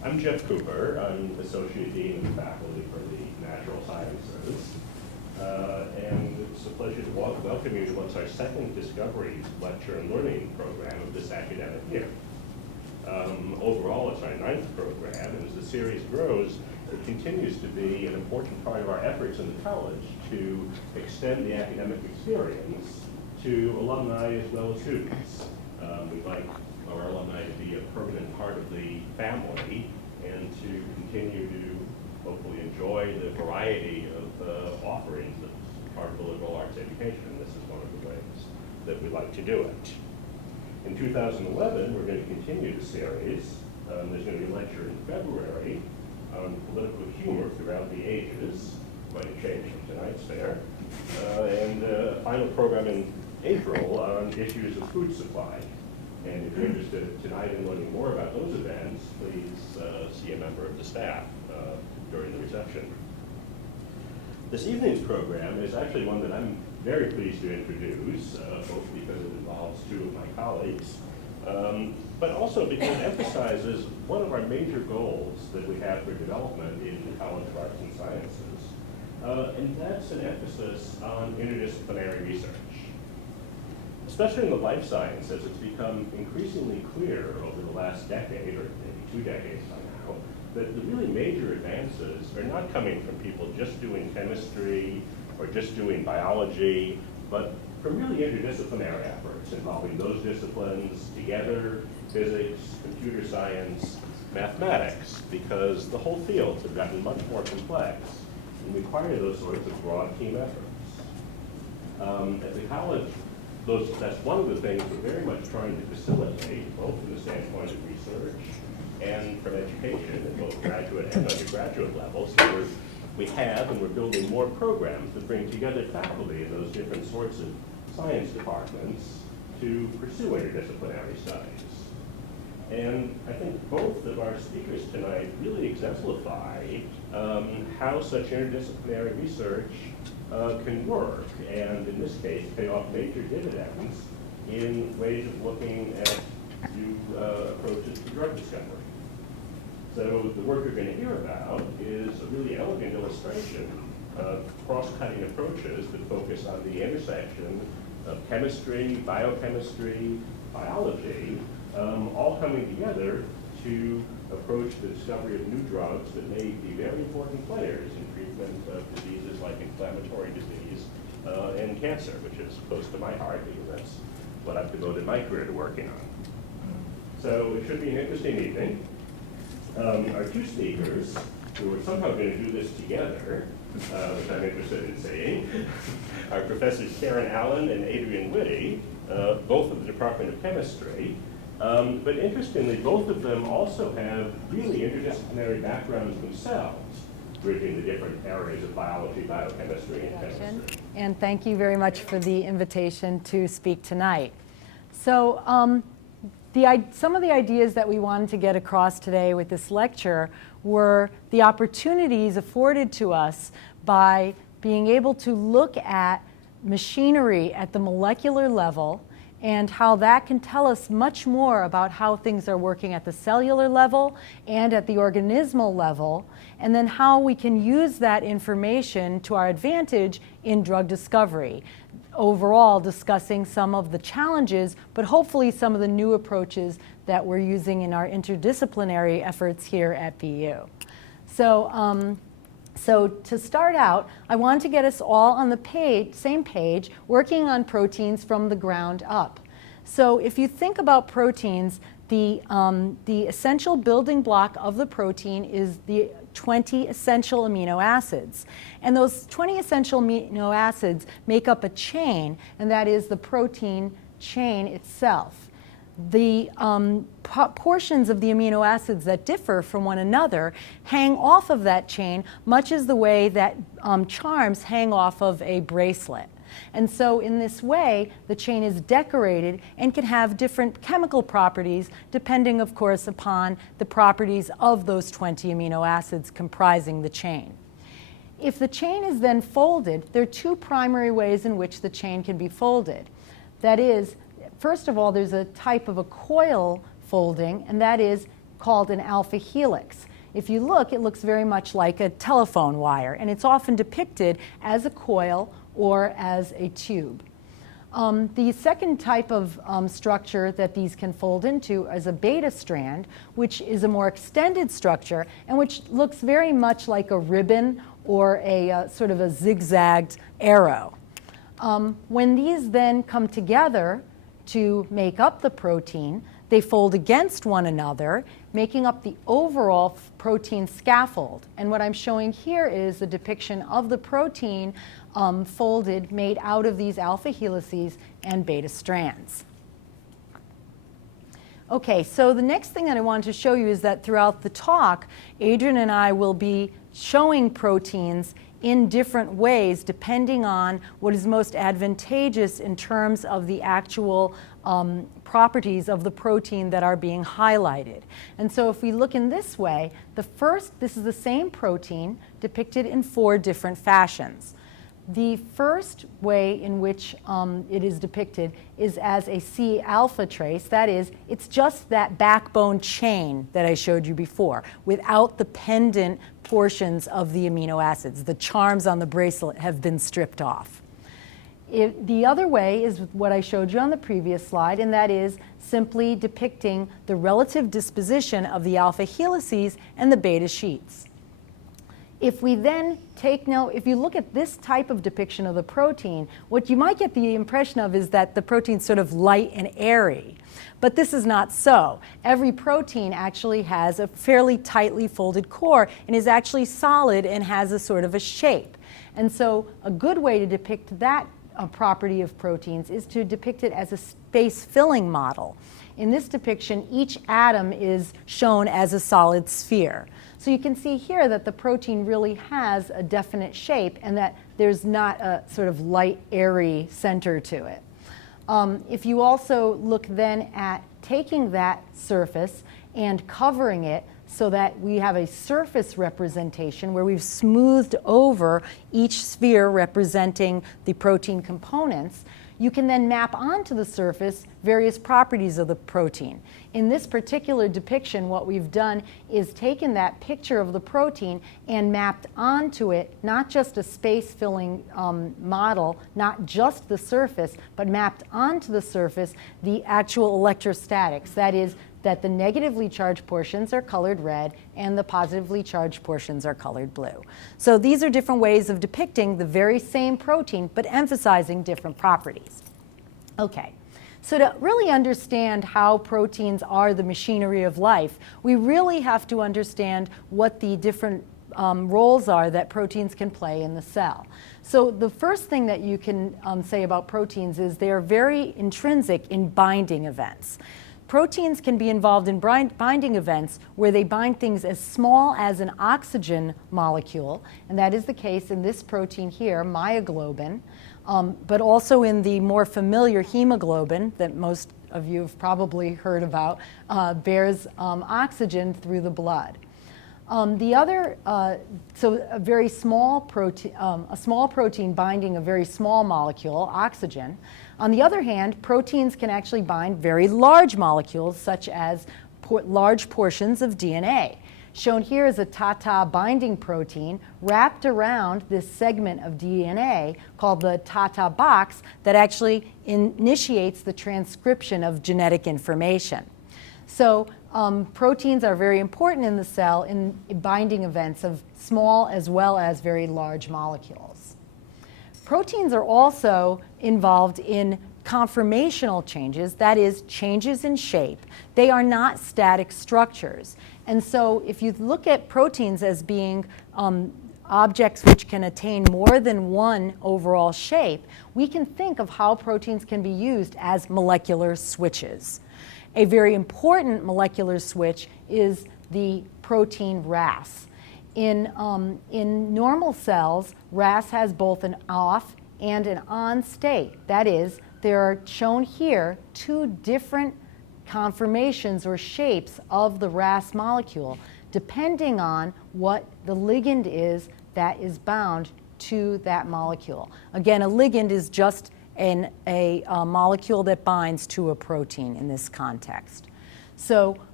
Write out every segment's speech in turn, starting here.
I'm Jeff Cooper. I'm Associate Dean of the Faculty for the Natural Sciences. And it's a pleasure to welcome you to what's our second Discovery Lecture and Learning program of this academic year. Overall, it's our ninth program, and as the series grows, it continues to be an important part of our efforts in the college to extend the academic experience to alumni as well as students. We'd like our alumni to be a permanent part of the family and to continue to hopefully enjoy the variety of offerings that's part of the liberal arts education. This is one of the ways that we like to do it. In 2011, we're going to continue the series. There's going to be a lecture in February on political humor throughout the ages, quite a change from tonight's fair, and a final program in April on issues of food supply. And if you're interested tonight in learning more about those events, please see a member of the staff during the reception. This evening's program is actually one that I'm very pleased to introduce, both because it involves two of my colleagues, but also because it emphasizes one of our major goals that we have for development in the College of Arts and Sciences, and that's an emphasis on interdisciplinary research. Especially in the life sciences, it's become increasingly clear over the last decade, or maybe 2 decades by now, that the really major advances are not coming from people just doing chemistry or just doing biology, but from really interdisciplinary efforts involving those disciplines together, physics, computer science, mathematics, because the whole fields have gotten much more complex and require those sorts of broad team efforts. At the college, that's one of the things we're very much trying to facilitate, both from the standpoint of research and from education at both graduate and undergraduate levels. So we have and we're building more programs that bring together faculty in those different sorts of science departments to pursue interdisciplinary studies. And I think both of our speakers tonight really exemplify how such interdisciplinary research can work, and in this case, pay off major dividends in ways of looking at new approaches to drug discovery. So the work you're going to hear about is a really elegant illustration of cross-cutting approaches that focus on the intersection of chemistry, biochemistry, biology, all coming together to approach the discovery of new drugs that may be very important players in treatment of diseases like inflammatory disease and cancer, which is close to my heart because that's what I've devoted my career to working on. So it should be an interesting evening. Our two speakers, who are somehow going to do this together, which I'm interested in seeing, are Professors Karen Allen and Adrian Whitty, both of the Department of Chemistry. But interestingly, both of them also have really interdisciplinary backgrounds themselves, bridging the different areas of biology, biochemistry, and chemistry. And thank you very much for the invitation to speak tonight. So some of the ideas that we wanted to get across today with this lecture were the opportunities afforded to us by being able to look at machinery at the molecular level and how that can tell us much more about how things are working at the cellular level and at the organismal level, and then how we can use that information to our advantage in drug discovery. Overall, discussing some of the challenges, but hopefully some of the new approaches that we're using in our interdisciplinary efforts here at BU. So to start out, I wanted to get us all on the same page, working on proteins from the ground up. So if you think about proteins, the essential building block of the protein is the 20 essential amino acids. And those 20 essential amino acids make up a chain, and that is the protein chain itself. The portions of the amino acids that differ from one another hang off of that chain, much as the way that charms hang off of a bracelet. And so in this way, the chain is decorated and can have different chemical properties, depending, of course, upon the properties of those 20 amino acids comprising the chain. If the chain is then folded, there are two primary ways in which the chain can be folded. That is, first of all, there's a type of a coil folding, and that is called an alpha helix. If you look, it looks very much like a telephone wire, and it's often depicted as a coil or as a tube. The second type of structure that these can fold into is a beta strand, which is a more extended structure and which looks very much like a ribbon or a sort of a zigzagged arrow. When these then come together to make up the protein, they fold against one another, making up the overall protein scaffold. And what I'm showing here is a depiction of the protein folded, made out of these alpha helices and beta strands. Okay, so the next thing that I wanted to show you is that throughout the talk, Adrian and I will be showing proteins in different ways depending on what is most advantageous in terms of the actual properties of the protein that are being highlighted. And so if we look in this way, this is the same protein depicted in 4 different fashions. The first way in which it is depicted is as a C-alpha trace. That is, it's just that backbone chain that I showed you before, without the pendant portions of the amino acids. The charms on the bracelet have been stripped off. The other way is what I showed you on the previous slide, and that is simply depicting the relative disposition of the alpha helices and the beta sheets. If we then if you look at this type of depiction of the protein, what you might get the impression of is that the protein's sort of light and airy. But this is not so. Every protein actually has a fairly tightly folded core and is actually solid and has a sort of a shape. And so a good way to depict that property of proteins is to depict it as a space-filling model. In this depiction, each atom is shown as a solid sphere. So you can see here that the protein really has a definite shape and that there's not a sort of light, airy center to it. If you also look then at taking that surface and covering it so that we have a surface representation where we've smoothed over each sphere representing the protein components, you can then map onto the surface various properties of the protein. In this particular depiction, what we've done is taken that picture of the protein and mapped onto it not just a space-filling model, not just the surface, but mapped onto the surface the actual electrostatics. That is, that the negatively charged portions are colored red and the positively charged portions are colored blue. So these are different ways of depicting the very same protein but emphasizing different properties. Okay, so to really understand how proteins are the machinery of life, we really have to understand what the different roles are that proteins can play in the cell. So the first thing that you can say about proteins is they are very intrinsic in binding events. Proteins can be involved in binding events where they bind things as small as an oxygen molecule, and that is the case in this protein here, myoglobin, but also in the more familiar hemoglobin that most of you have probably heard about, bears oxygen through the blood. So a very small protein binding a very small molecule, oxygen. On the other hand, proteins can actually bind very large molecules, such as large portions of DNA. Shown here is a TATA binding protein wrapped around this segment of DNA called the TATA box that actually initiates the transcription of genetic information. So proteins are very important in the cell in binding events of small as well as very large molecules. Proteins are also involved in conformational changes, that is, changes in shape. They are not static structures. And so if you look at proteins as being objects which can attain more than one overall shape, we can think of how proteins can be used as molecular switches. A very important molecular switch is the protein RAS. In normal cells, RAS has both an off and an on state. That is, there are shown here 2 different conformations or shapes of the RAS molecule, depending on what the ligand is that is bound to that molecule. Again, a ligand is just a molecule that binds to a protein in this context. So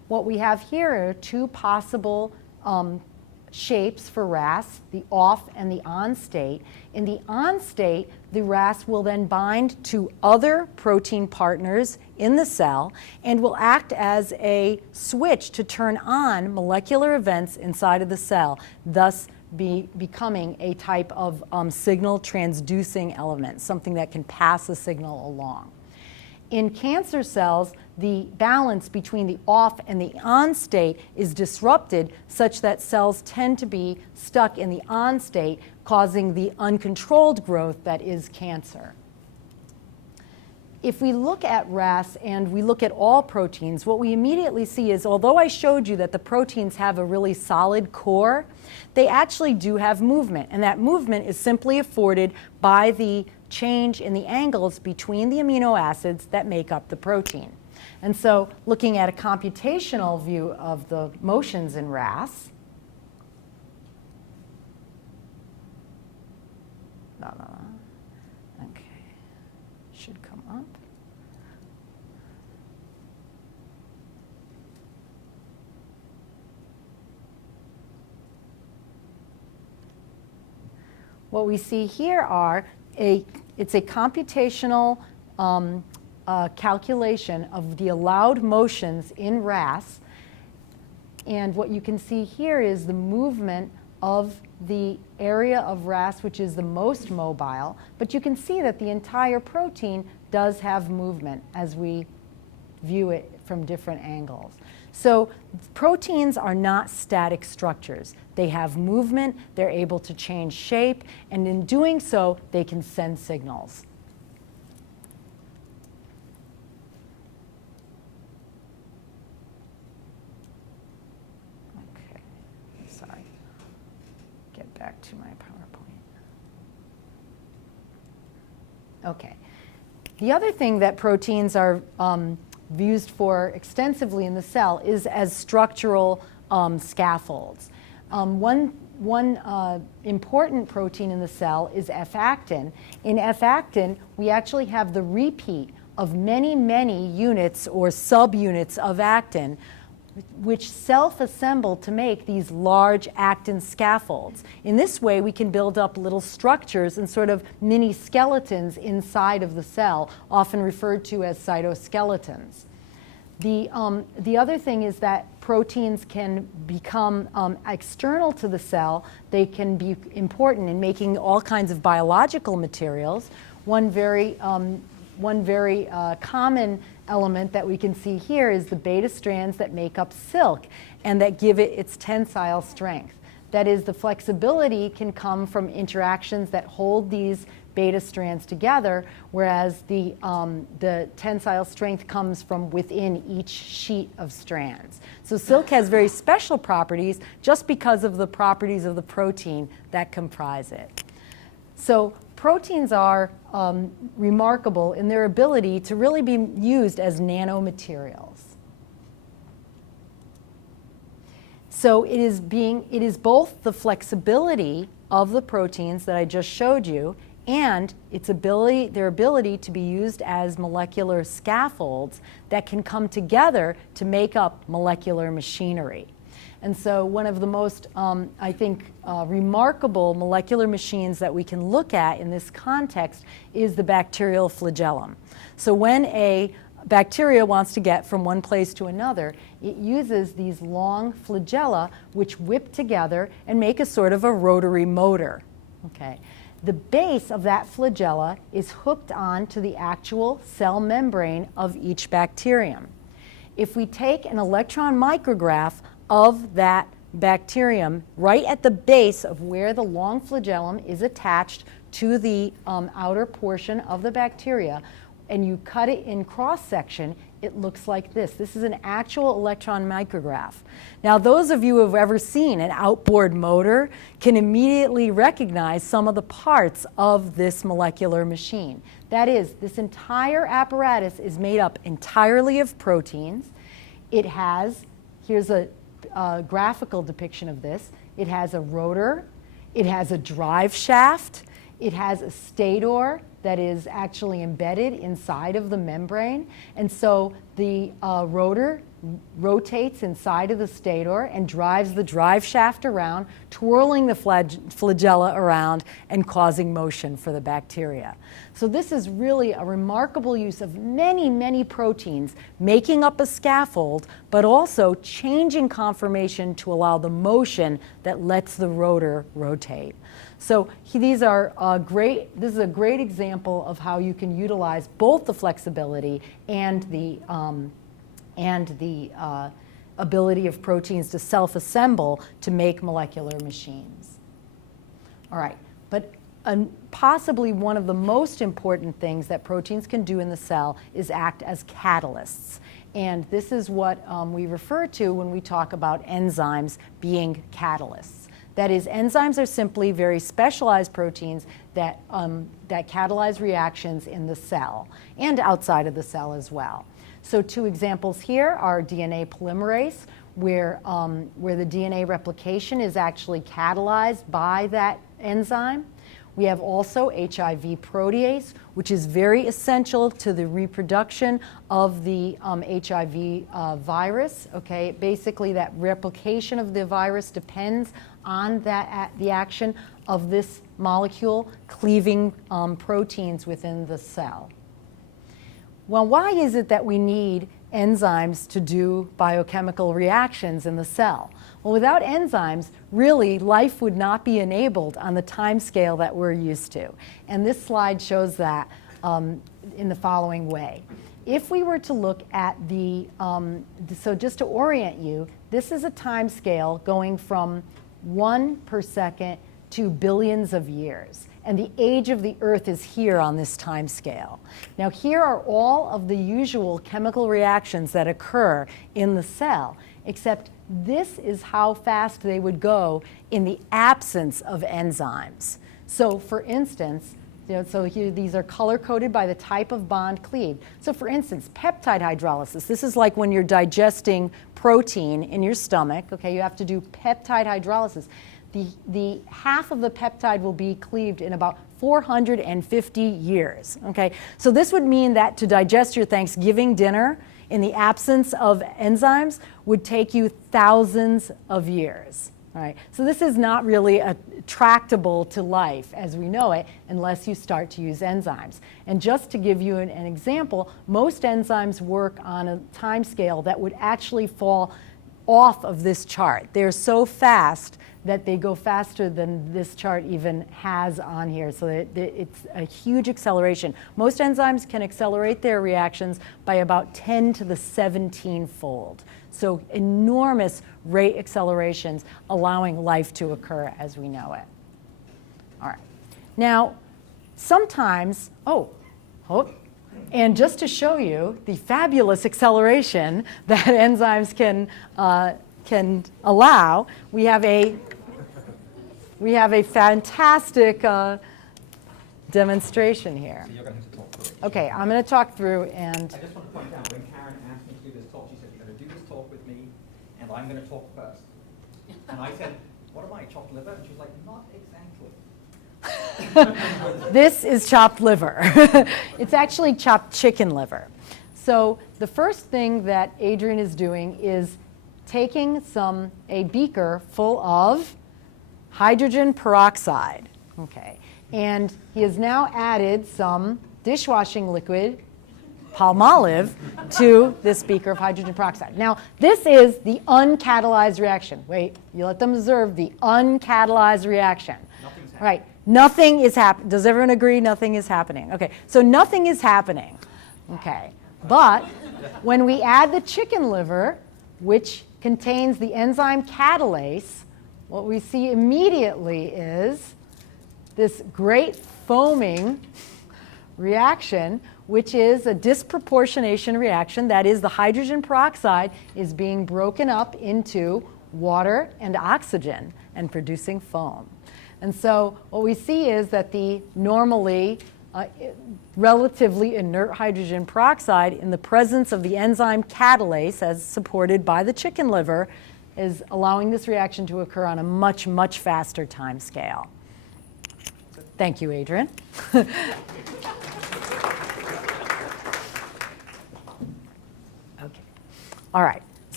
what we have here are two possible shapes for RAS, the off and the on state. In the on state, the RAS will then bind to other protein partners in the cell and will act as a switch to turn on molecular events inside of the cell, thus becoming a type of signal transducing element, something that can pass a signal along. In cancer cells, the balance between the off and the on state is disrupted such that cells tend to be stuck in the on state, causing the uncontrolled growth that is cancer. If we look at RAS and we look at all proteins, what we immediately see is, although I showed you that the proteins have a really solid core, they actually do have movement, and that movement is simply afforded by the change in the angles between the amino acids that make up the protein. And so looking at a computational view of the motions in RAS, okay, should come up. What we see here are it's a computational calculation of the allowed motions in RAS. And what you can see here is the movement of the area of RAS, which is the most mobile. But you can see that the entire protein does have movement as we view it from different angles. So proteins are not static structures. They have movement, they're able to change shape, and in doing so, they can send signals. Okay, sorry. Get back to my PowerPoint. Okay. The other thing that proteins are used for extensively in the cell is as structural scaffolds. One important protein in the cell is F-actin. In F-actin, we actually have the repeat of many, many units or subunits of actin, which self-assemble to make these large actin scaffolds. In this way, we can build up little structures and sort of mini skeletons inside of the cell, often referred to as cytoskeletons. The other thing is that proteins can become external to the cell. They can be important in making all kinds of biological materials. One very common element that we can see here is the beta strands that make up silk and that give it its tensile strength. That is, the flexibility can come from interactions that hold these beta strands together, whereas the tensile strength comes from within each sheet of strands. So silk has very special properties just because of the properties of the protein that comprise it. So proteins are remarkable in their ability to really be used as nanomaterials. So it is both the flexibility of the proteins that I just showed you and their ability to be used as molecular scaffolds that can come together to make up molecular machinery. And so one of the most, I think, remarkable molecular machines that we can look at in this context is the bacterial flagellum. So when a bacteria wants to get from one place to another, it uses these long flagella which whip together and make a sort of a rotary motor. Okay. The base of that flagella is hooked on to the actual cell membrane of each bacterium. If we take an electron micrograph of that bacterium right at the base of where the long flagellum is attached to the outer portion of the bacteria, and you cut it in cross-section, it looks like this. This is an actual electron micrograph. Now, those of you who have ever seen an outboard motor can immediately recognize some of the parts of this molecular machine. That is, this entire apparatus is made up entirely of proteins. It has, here's a graphical depiction of this. It has a rotor, it has a drive shaft, it has a stator that is actually embedded inside of the membrane. And so the rotor rotates inside of the stator and drives the drive shaft around, twirling the flagella around and causing motion for the bacteria. So this is really a remarkable use of many, many proteins making up a scaffold, but also changing conformation to allow the motion that lets the rotor rotate. So this is a great example of how you can utilize both the flexibility and the ability of proteins to self-assemble to make molecular machines. All right, but possibly one of the most important things that proteins can do in the cell is act as catalysts. And this is what we refer to when we talk about enzymes being catalysts. That is, enzymes are simply very specialized proteins that catalyze reactions in the cell and outside of the cell as well. So two examples here are DNA polymerase, where the DNA replication is actually catalyzed by that enzyme. We have also HIV protease, which is very essential to the reproduction of the HIV virus. Okay, basically that replication of the virus depends on the action of this molecule cleaving proteins within the cell. Well, why is it that we need enzymes to do biochemical reactions in the cell? Well, without enzymes, really, life would not be enabled on the time scale that we're used to. And this slide shows that in the following way. If we were to look at so just to orient you, this is a time scale going from 1 per second to billions of years. And the age of the Earth is here on this time scale. Now, here are all of the usual chemical reactions that occur in the cell, except this is how fast they would go in the absence of enzymes. So, for instance, so here these are color-coded by the type of bond cleaved. So, for instance, peptide hydrolysis. This is like when you're digesting protein in your stomach. Okay, you have to do peptide hydrolysis. The half of the peptide will be cleaved in about 450 years. Okay, so this would mean that to digest your Thanksgiving dinner in the absence of enzymes would take you thousands of years. All right, so this is not really tractable to life as we know it unless you start to use enzymes. And just to give you an example, most enzymes work on a time scale that would actually fall off of this chart. They're so fast that they go faster than this chart even has on here. So it's a huge acceleration. Most enzymes can accelerate their reactions by about 10 to the 17-fold. So enormous rate accelerations allowing life to occur as we know it. All right. Now, sometimes, and just to show you the fabulous acceleration that enzymes can allow, we have a fantastic demonstration here. So you're going to have to talk through it. Okay, I'm going to talk through and... I just want to point out, when Karen asked me to do this talk, she said, you're going to do this talk with me, and I'm going to talk first. And I said, what am I, chopped liver? And she's like, not exactly. This is chopped liver. It's actually chopped chicken liver. So the first thing that Adrian is doing is taking a beaker full of hydrogen peroxide. Okay, and he has now added some dishwashing liquid, Palmolive, to this beaker of hydrogen peroxide. Now, this is the uncatalyzed reaction. Wait, you let them observe the uncatalyzed reaction. Nothing's happening. Right, nothing is happening. Does everyone agree nothing is happening? Okay, so nothing is happening. Okay, but when we add the chicken liver, which contains the enzyme catalase, what we see immediately is this great foaming reaction, which is a disproportionation reaction. That is, the hydrogen peroxide is being broken up into water and oxygen and producing foam. And so what we see is that the normally relatively inert hydrogen peroxide in the presence of the enzyme catalase, as supported by the chicken liver, is allowing this reaction to occur on a much, much faster time scale. Thank you, Adrian. Okay. All right.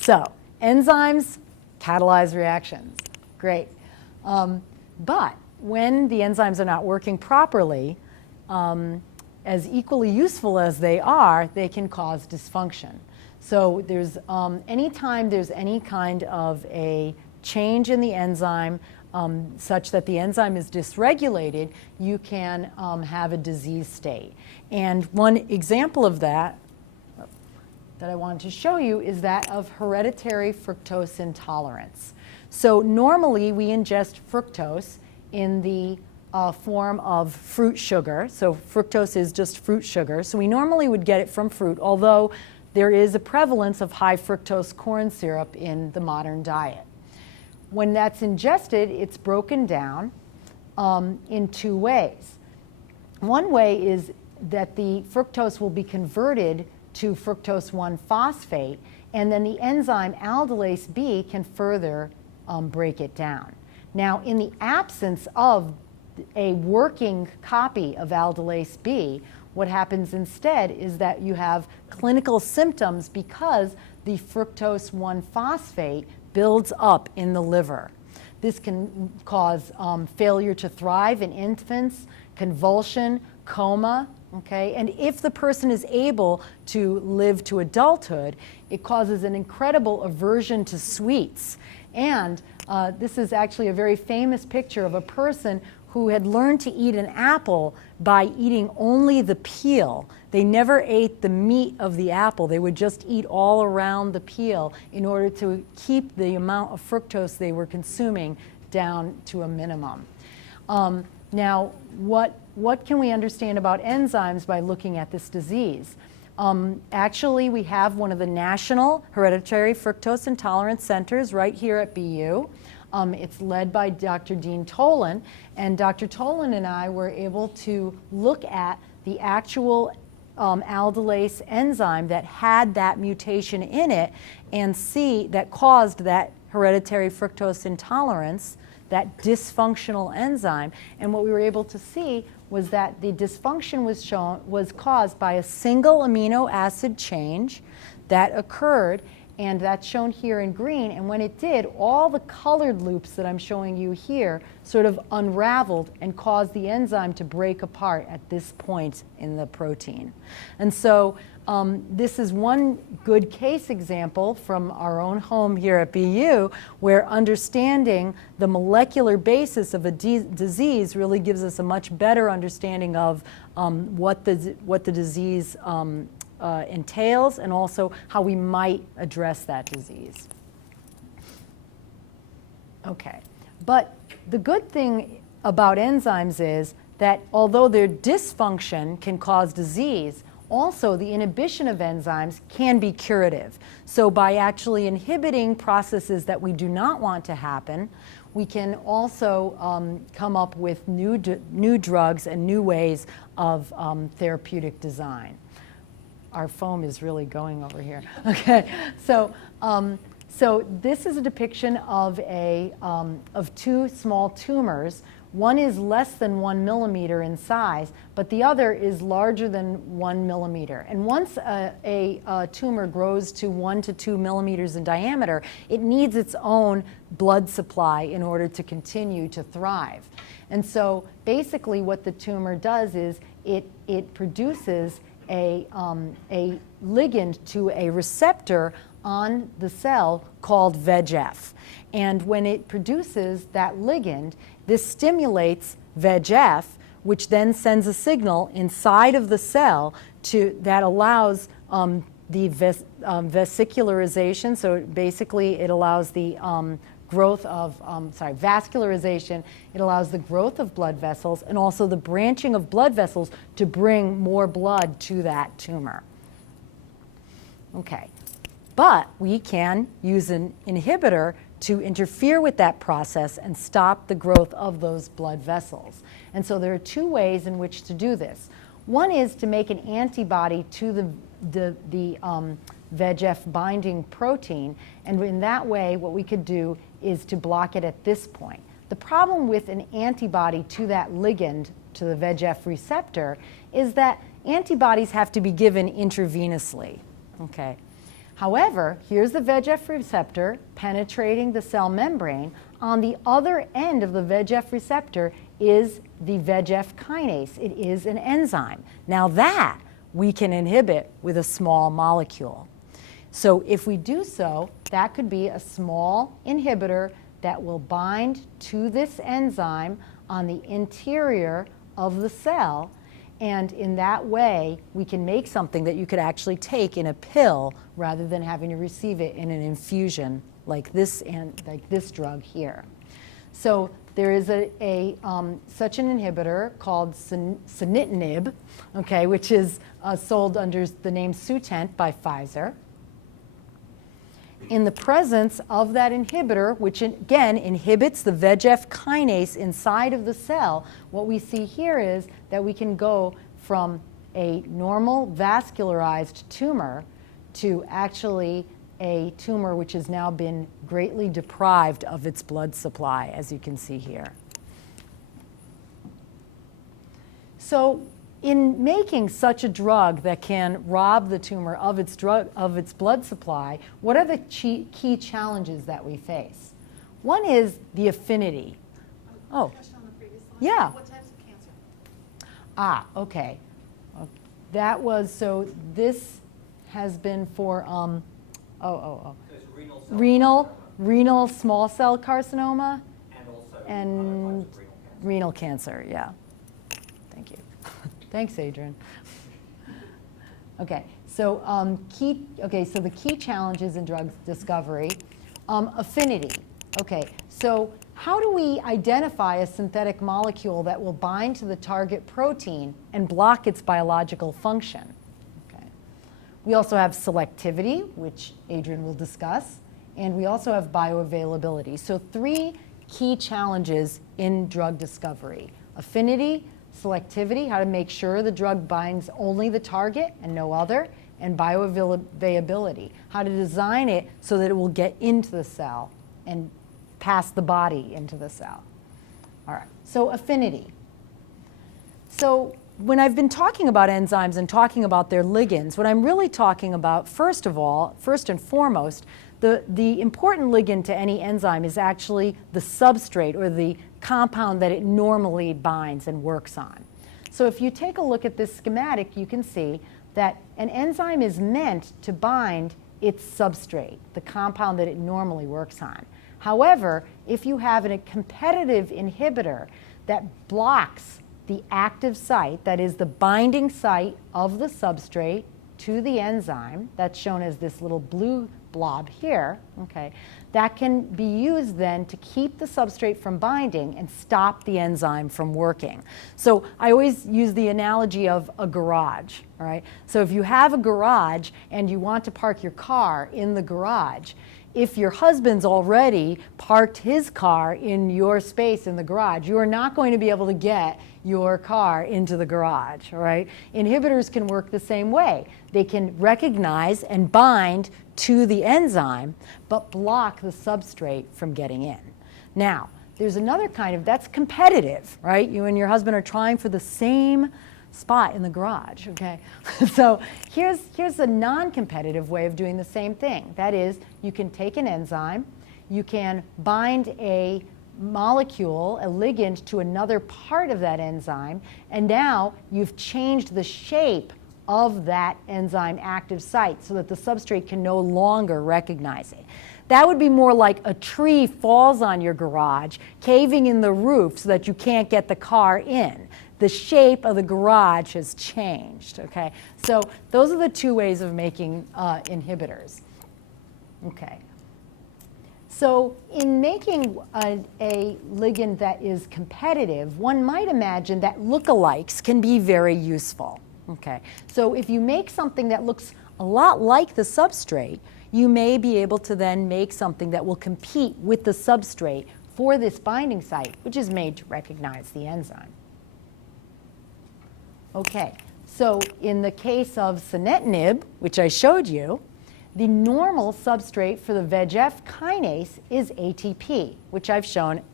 enzymes catalyze reactions. Great. But when the enzymes are not working properly, as equally useful as they are, they can cause dysfunction. So there's anytime there's any kind of a change in the enzyme such that the enzyme is dysregulated, you can have a disease state. And one example of that I wanted to show you is that of hereditary fructose intolerance. So normally we ingest fructose in the form of fruit sugar. So fructose is just fruit sugar. So we normally would get it from fruit, although there is a prevalence of high fructose corn syrup in the modern diet. When that's ingested, it's broken down in two ways. One way is that the fructose will be converted to fructose 1-phosphate, and then the enzyme aldolase B can further break it down. Now, in the absence of a working copy of aldolase B, what happens instead is that you have clinical symptoms because the fructose 1-phosphate builds up in the liver. This can cause failure to thrive in infants, convulsion, coma, okay? And if the person is able to live to adulthood, it causes an incredible aversion to sweets. And this is actually a very famous picture of a person who had learned to eat an apple by eating only the peel. They never ate the meat of the apple. They would just eat all around the peel in order to keep the amount of fructose they were consuming down to a minimum. Now, what can we understand about enzymes by looking at this disease? Actually, we have one of the national hereditary fructose intolerance centers right here at BU. It's led by Dr. Dean Tolan, and Dr. Tolan and I were able to look at the actual aldolase enzyme that had that mutation in it and see that caused that hereditary fructose intolerance, that dysfunctional enzyme. And what we were able to see was that the dysfunction was caused by a single amino acid change that occurred, and that's shown here in green. And when it did, all the colored loops that I'm showing you here sort of unraveled and caused the enzyme to break apart at this point in the protein. And so this is one good case example from our own home here at BU, where understanding the molecular basis of a disease really gives us a much better understanding of what the disease entails, and also how we might address that disease. Okay, but the good thing about enzymes is that although their dysfunction can cause disease, also the inhibition of enzymes can be curative. So by actually inhibiting processes that we do not want to happen, we can also come up with new drugs and new ways of therapeutic design. Our foam is really going over here. Okay, so this is a depiction of two small tumors. One is less than 1 millimeter in size, but the other is larger than 1 millimeter. And once a tumor grows to 1 to 2 millimeters in diameter, it needs its own blood supply in order to continue to thrive. And so basically what the tumor does is it produces a ligand to a receptor on the cell called VEGF. And when it produces that ligand, this stimulates VEGF, which then sends a signal inside of the cell that allows the vesicularization. So basically it allows the growth of, vascularization. It allows the growth of blood vessels and also the branching of blood vessels to bring more blood to that tumor. Okay, but we can use an inhibitor to interfere with that process and stop the growth of those blood vessels. And so there are two ways in which to do this. One is to make an antibody to the VEGF binding protein, and in that way what we could do is to block it at this point. The problem with an antibody to that ligand, to the VEGF receptor, is that antibodies have to be given intravenously. Okay. However, here's the VEGF receptor penetrating the cell membrane. On the other end of the VEGF receptor is the VEGF kinase. It is an enzyme. Now that we can inhibit with a small molecule. So if we do so, that could be a small inhibitor that will bind to this enzyme on the interior of the cell. And in that way, we can make something that you could actually take in a pill rather than having to receive it in an infusion like this drug here. So there is such an inhibitor called sunitinib, okay, which is sold under the name Sutent by Pfizer. In the presence of that inhibitor, which again inhibits the VEGF kinase inside of the cell, what we see here is that we can go from a normal vascularized tumor to actually a tumor which has now been greatly deprived of its blood supply, as you can see here. So in making such a drug that can rob the tumor of its blood supply, what are the key challenges that we face? One is the affinity. Oh, Question on the previous slide. yeah. What types of cancer? Ah, okay. That was, so this has been for, So it's renal cell renal small cell carcinoma and also and other types of renal cancer, yeah. Thank you. Thanks, Adrian. Okay, so so the key challenges in drug discovery, affinity. Okay, so how do we identify a synthetic molecule that will bind to the target protein and block its biological function? Okay. We also have selectivity, which Adrian will discuss, and we also have bioavailability. So 3 key challenges in drug discovery: affinity, selectivity, how to make sure the drug binds only the target and no other, and bioavailability, how to design it so that it will get into the cell and pass the body into the cell. All right, so affinity. So when I've been talking about enzymes and talking about their ligands, what I'm really talking about, first and foremost, the important ligand to any enzyme is actually the substrate or the compound that it normally binds and works on. So if you take a look at this schematic, you can see that an enzyme is meant to bind its substrate, the compound that it normally works on. However, if you have a competitive inhibitor that blocks the active site, that is the binding site of the substrate to the enzyme, that's shown as this little blue blob here, okay, that can be used then to keep the substrate from binding and stop the enzyme from working. So I always use the analogy of a garage, all right? So if you have a garage and you want to park your car in the garage, if your husband's already parked his car in your space in the garage, you are not going to be able to get your car into the garage, all right? Inhibitors can work the same way. They can recognize and bind to the enzyme, but block the substrate from getting in. Now, there's another kind of, that's competitive, right? You and your husband are trying for the same spot in the garage, okay? So here's a non-competitive way of doing the same thing. That is, you can take an enzyme, you can bind a molecule, a ligand, to another part of that enzyme, and now you've changed the shape of that enzyme active site so that the substrate can no longer recognize it. That would be more like a tree falls on your garage, caving in the roof so that you can't get the car in. The shape of the garage has changed, okay? So those are the 2 ways of making inhibitors. Okay. So in making a ligand that is competitive, one might imagine that lookalikes can be very useful. Okay. So if you make something that looks a lot like the substrate, you may be able to then make something that will compete with the substrate for this binding site, which is made to recognize the enzyme. Okay, so in the case of sunitinib, which I showed you, the normal substrate for the VEGF kinase is ATP, which I've shown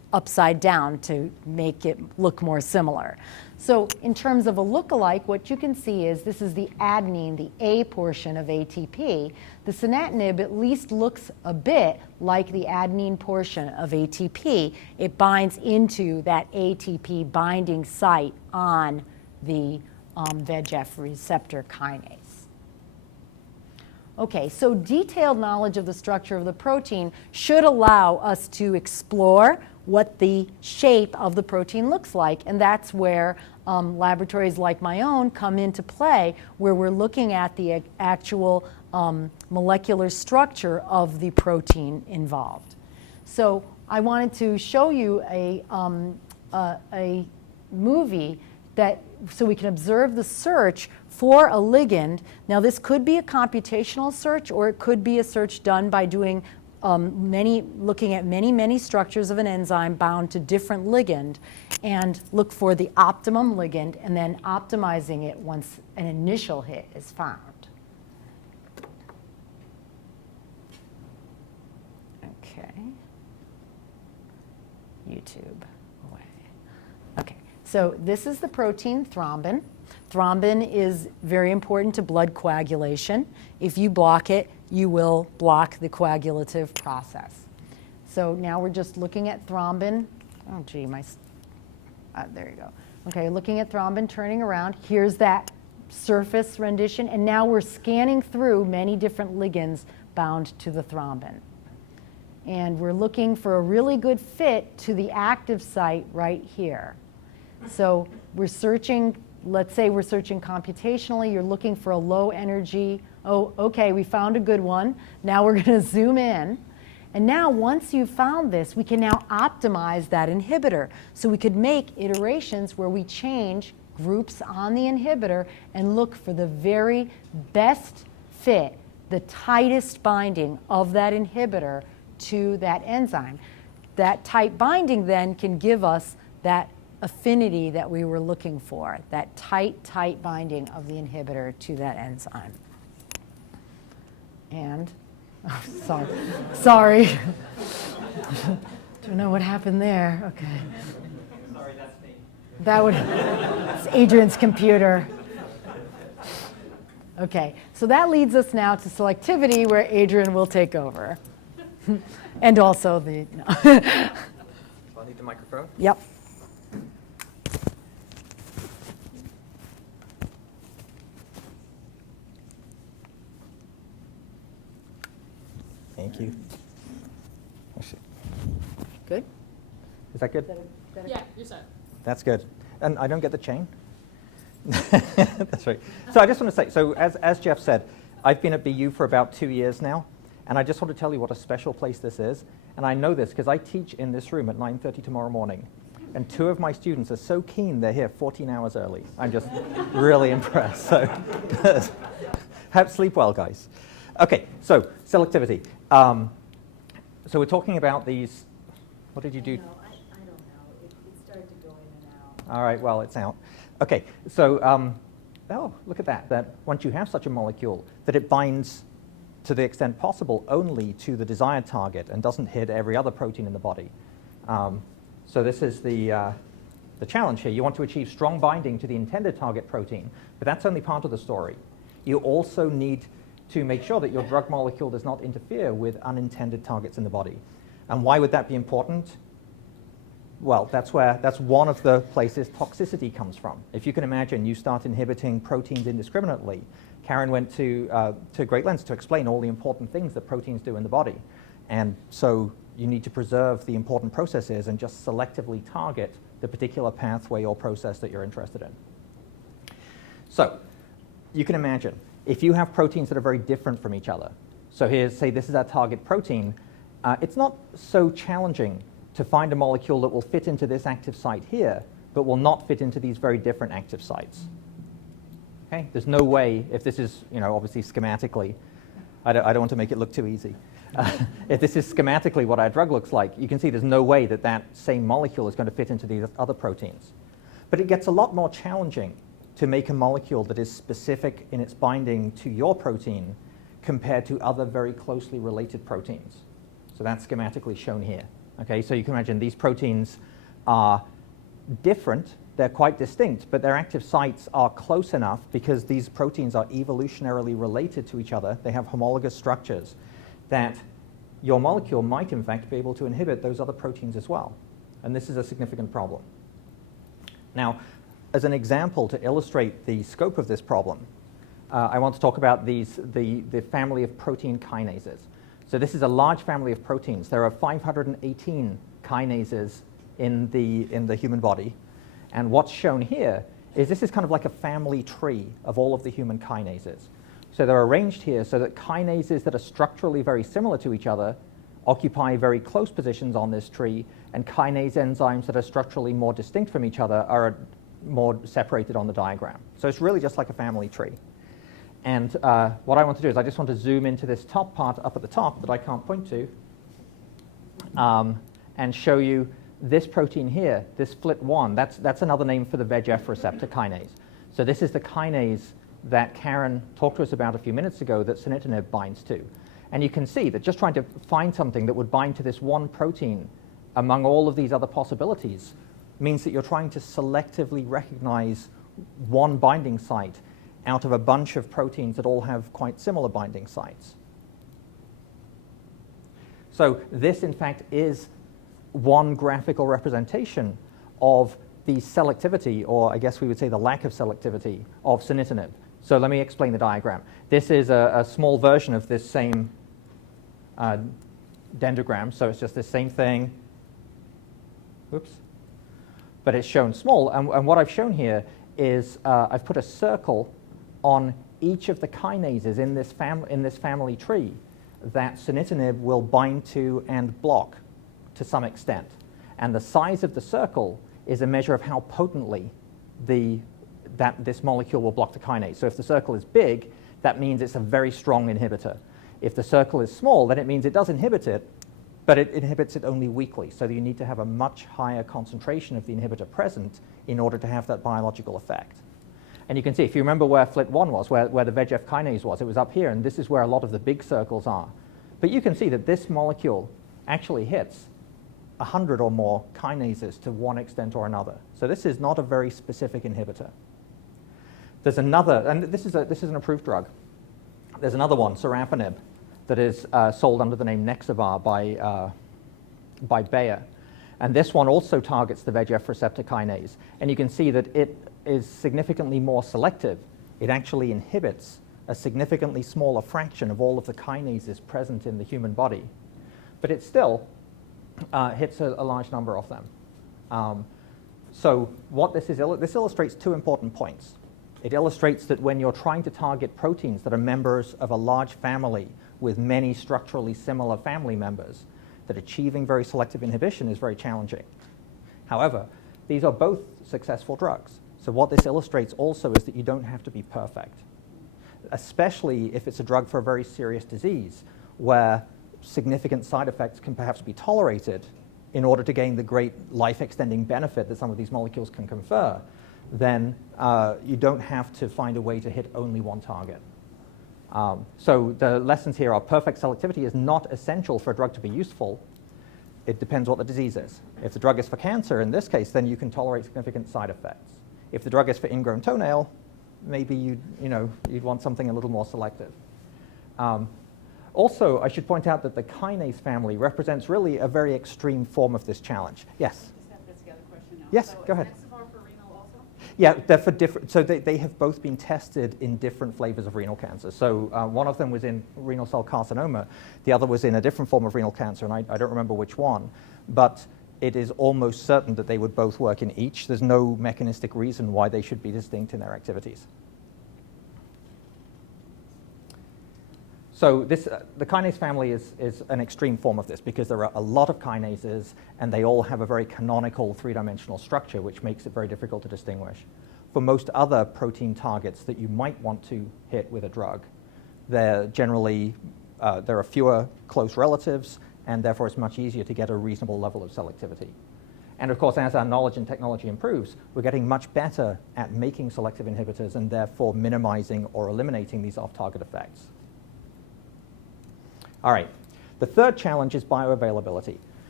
upside down to make it look more similar. So in terms of a lookalike, what you can see is this is the adenine, the A portion of ATP. The sunitinib at least looks a bit like the adenine portion of ATP. It binds into that ATP binding site on the VEGF receptor kinase. Okay, so detailed knowledge of the structure of the protein should allow us to explore what the shape of the protein looks like, and that's where laboratories like my own come into play, where we're looking at the actual molecular structure of the protein involved. So I wanted to show you a movie that, so we can observe the search for a ligand. Now this could be a computational search, or it could be a search done by doing looking at many structures of an enzyme bound to different ligand, and look for the optimum ligand and then optimizing it once an initial hit is found. Okay. YouTube away. Okay, so this is the protein thrombin. Thrombin is very important to blood coagulation. If you block it, you will block the coagulative process. So now we're just looking at thrombin. Oh, gee, there you go. Okay, looking at thrombin, turning around. Here's that surface rendition, and now we're scanning through many different ligands bound to the thrombin. And we're looking for a really good fit to the active site right here. So we're searching, let's say we're searching computationally, you're looking for a low energy. Oh, okay, we found a good one. Now we're going to zoom in. And now once you've found this, we can now optimize that inhibitor. So we could make iterations where we change groups on the inhibitor and look for the very best fit, the tightest binding of that inhibitor to that enzyme. That tight binding then can give us that affinity that we were looking for, that tight binding of the inhibitor to that enzyme. And, oh, sorry. Don't know what happened there. Okay. Sorry, that's me. It's Adrian's computer. Okay, so that leads us now to selectivity, where Adrian will take over. And also the, no. So I need the microphone? Yep. Thank you. Good? Is that good? Yeah, you're set. That's good. And I don't get the chain? That's right. So I just want to say, so as Jeff said, I've been at BU for about 2 years now, and I just want to tell you what a special place this is. And I know this because I teach in this room at 9:30 tomorrow morning. And 2 of my students are so keen they're here 14 hours early. I'm just really impressed. So have sleep well, guys. Okay, so selectivity. So we're talking about these. What did you do? I don't know. It started to go in and out. All right, well, it's out. Okay, so, oh, look at that. That once you have such a molecule, that it binds to the extent possible only to the desired target and doesn't hit every other protein in the body. So this is the challenge here. You want to achieve strong binding to the intended target protein, but that's only part of the story. You also need to make sure that your drug molecule does not interfere with unintended targets in the body. And why would that be important? Well, that's one of the places toxicity comes from. If you can imagine, you start inhibiting proteins indiscriminately. Karen went to great lengths to explain all the important things that proteins do in the body. And so you need to preserve the important processes and just selectively target the particular pathway or process that you're interested in. So you can imagine, if you have proteins that are very different from each other, so here's, say this is our target protein, it's not so challenging to find a molecule that will fit into this active site here, but will not fit into these very different active sites. Okay? There's no way, if this is, obviously schematically, I don't want to make it look too easy. If this is schematically what our drug looks like, you can see there's no way that that same molecule is going to fit into these other proteins. But it gets a lot more challenging to make a molecule that is specific in its binding to your protein compared to other very closely related proteins. So that's schematically shown here. Okay, so you can imagine these proteins are different, they're quite distinct, but their active sites are close enough because these proteins are evolutionarily related to each other, they have homologous structures, that your molecule might in fact be able to inhibit those other proteins as well. And this is a significant problem. Now, as an example to illustrate the scope of this problem, I want to talk about the family of protein kinases. So this is a large family of proteins. There are 518 kinases in the human body. And what's shown here is this is kind of like a family tree of all of the human kinases. So they're arranged here so that kinases that are structurally very similar to each other occupy very close positions on this tree, and kinase enzymes that are structurally more distinct from each other are more separated on the diagram. So it's really just like a family tree. And what I want to do is I just want to zoom into this top part up at the top that I can't point to and show you this protein here, this FLT1. That's another name for the VEGF receptor kinase. So this is the kinase that Karen talked to us about a few minutes ago that sunitinib binds to. And you can see that just trying to find something that would bind to this one protein among all of these other possibilities means that you're trying to selectively recognize one binding site out of a bunch of proteins that all have quite similar binding sites. So this, in fact, is one graphical representation of the selectivity, or I guess we would say the lack of selectivity, of sunitinib. So let me explain the diagram. This is a small version of this same dendrogram, so it's just the same thing. Oops. But it's shown small, and what I've shown here is I've put a circle on each of the kinases in this family tree that sunitinib will bind to and block to some extent. And the size of the circle is a measure of how potently this molecule will block the kinase. So if the circle is big, that means it's a very strong inhibitor. If the circle is small, then it means it does inhibit it, but it inhibits it only weakly. So you need to have a much higher concentration of the inhibitor present in order to have that biological effect. And you can see, if you remember where FLT1 was, where the VEGF kinase was, it was up here, and this is where a lot of the big circles are. But you can see that this molecule actually hits 100 or more kinases to one extent or another. So this is not a very specific inhibitor. There's another, and this is an approved drug. There's another one, sorafenib, that is sold under the name Nexavar by Bayer. And this one also targets the VEGF receptor kinase. And you can see that it is significantly more selective. It actually inhibits a significantly smaller fraction of all of the kinases present in the human body. But it still hits a large number of them. So what this illustrates two important points. It illustrates that when you're trying to target proteins that are members of a large family with many structurally similar family members, that achieving very selective inhibition is very challenging. However, these are both successful drugs. So what this illustrates also is that you don't have to be perfect, especially if it's a drug for a very serious disease where significant side effects can perhaps be tolerated in order to gain the great life-extending benefit that some of these molecules can confer. Then you don't have to find a way to hit only one target. So the lessons here are perfect selectivity is not essential for a drug to be useful. It depends what the disease is. If the drug is for cancer, in this case, then you can tolerate significant side effects. If the drug is for ingrown toenail, maybe you'd want something a little more selective. Also, I should point out that the kinase family represents really a very extreme form of this challenge. Yes? Just have this other question now. Yes, so go ahead. Nexavar for renal also? Yeah, they're for different, so they have both been tested in different flavors of renal cancer. So one of them was in renal cell carcinoma, the other was in a different form of renal cancer, and I don't remember which one. But it is almost certain that they would both work in each. There's no mechanistic reason why they should be distinct in their activities. So the kinase family is an extreme form of this because there are a lot of kinases and they all have a very canonical three-dimensional structure, which makes it very difficult to distinguish. For most other protein targets that you might want to hit with a drug, there are fewer close relatives, and therefore it's much easier to get a reasonable level of selectivity. And of course, as our knowledge and technology improves, we're getting much better at making selective inhibitors and therefore minimizing or eliminating these off-target effects. All right, the third challenge is bioavailability.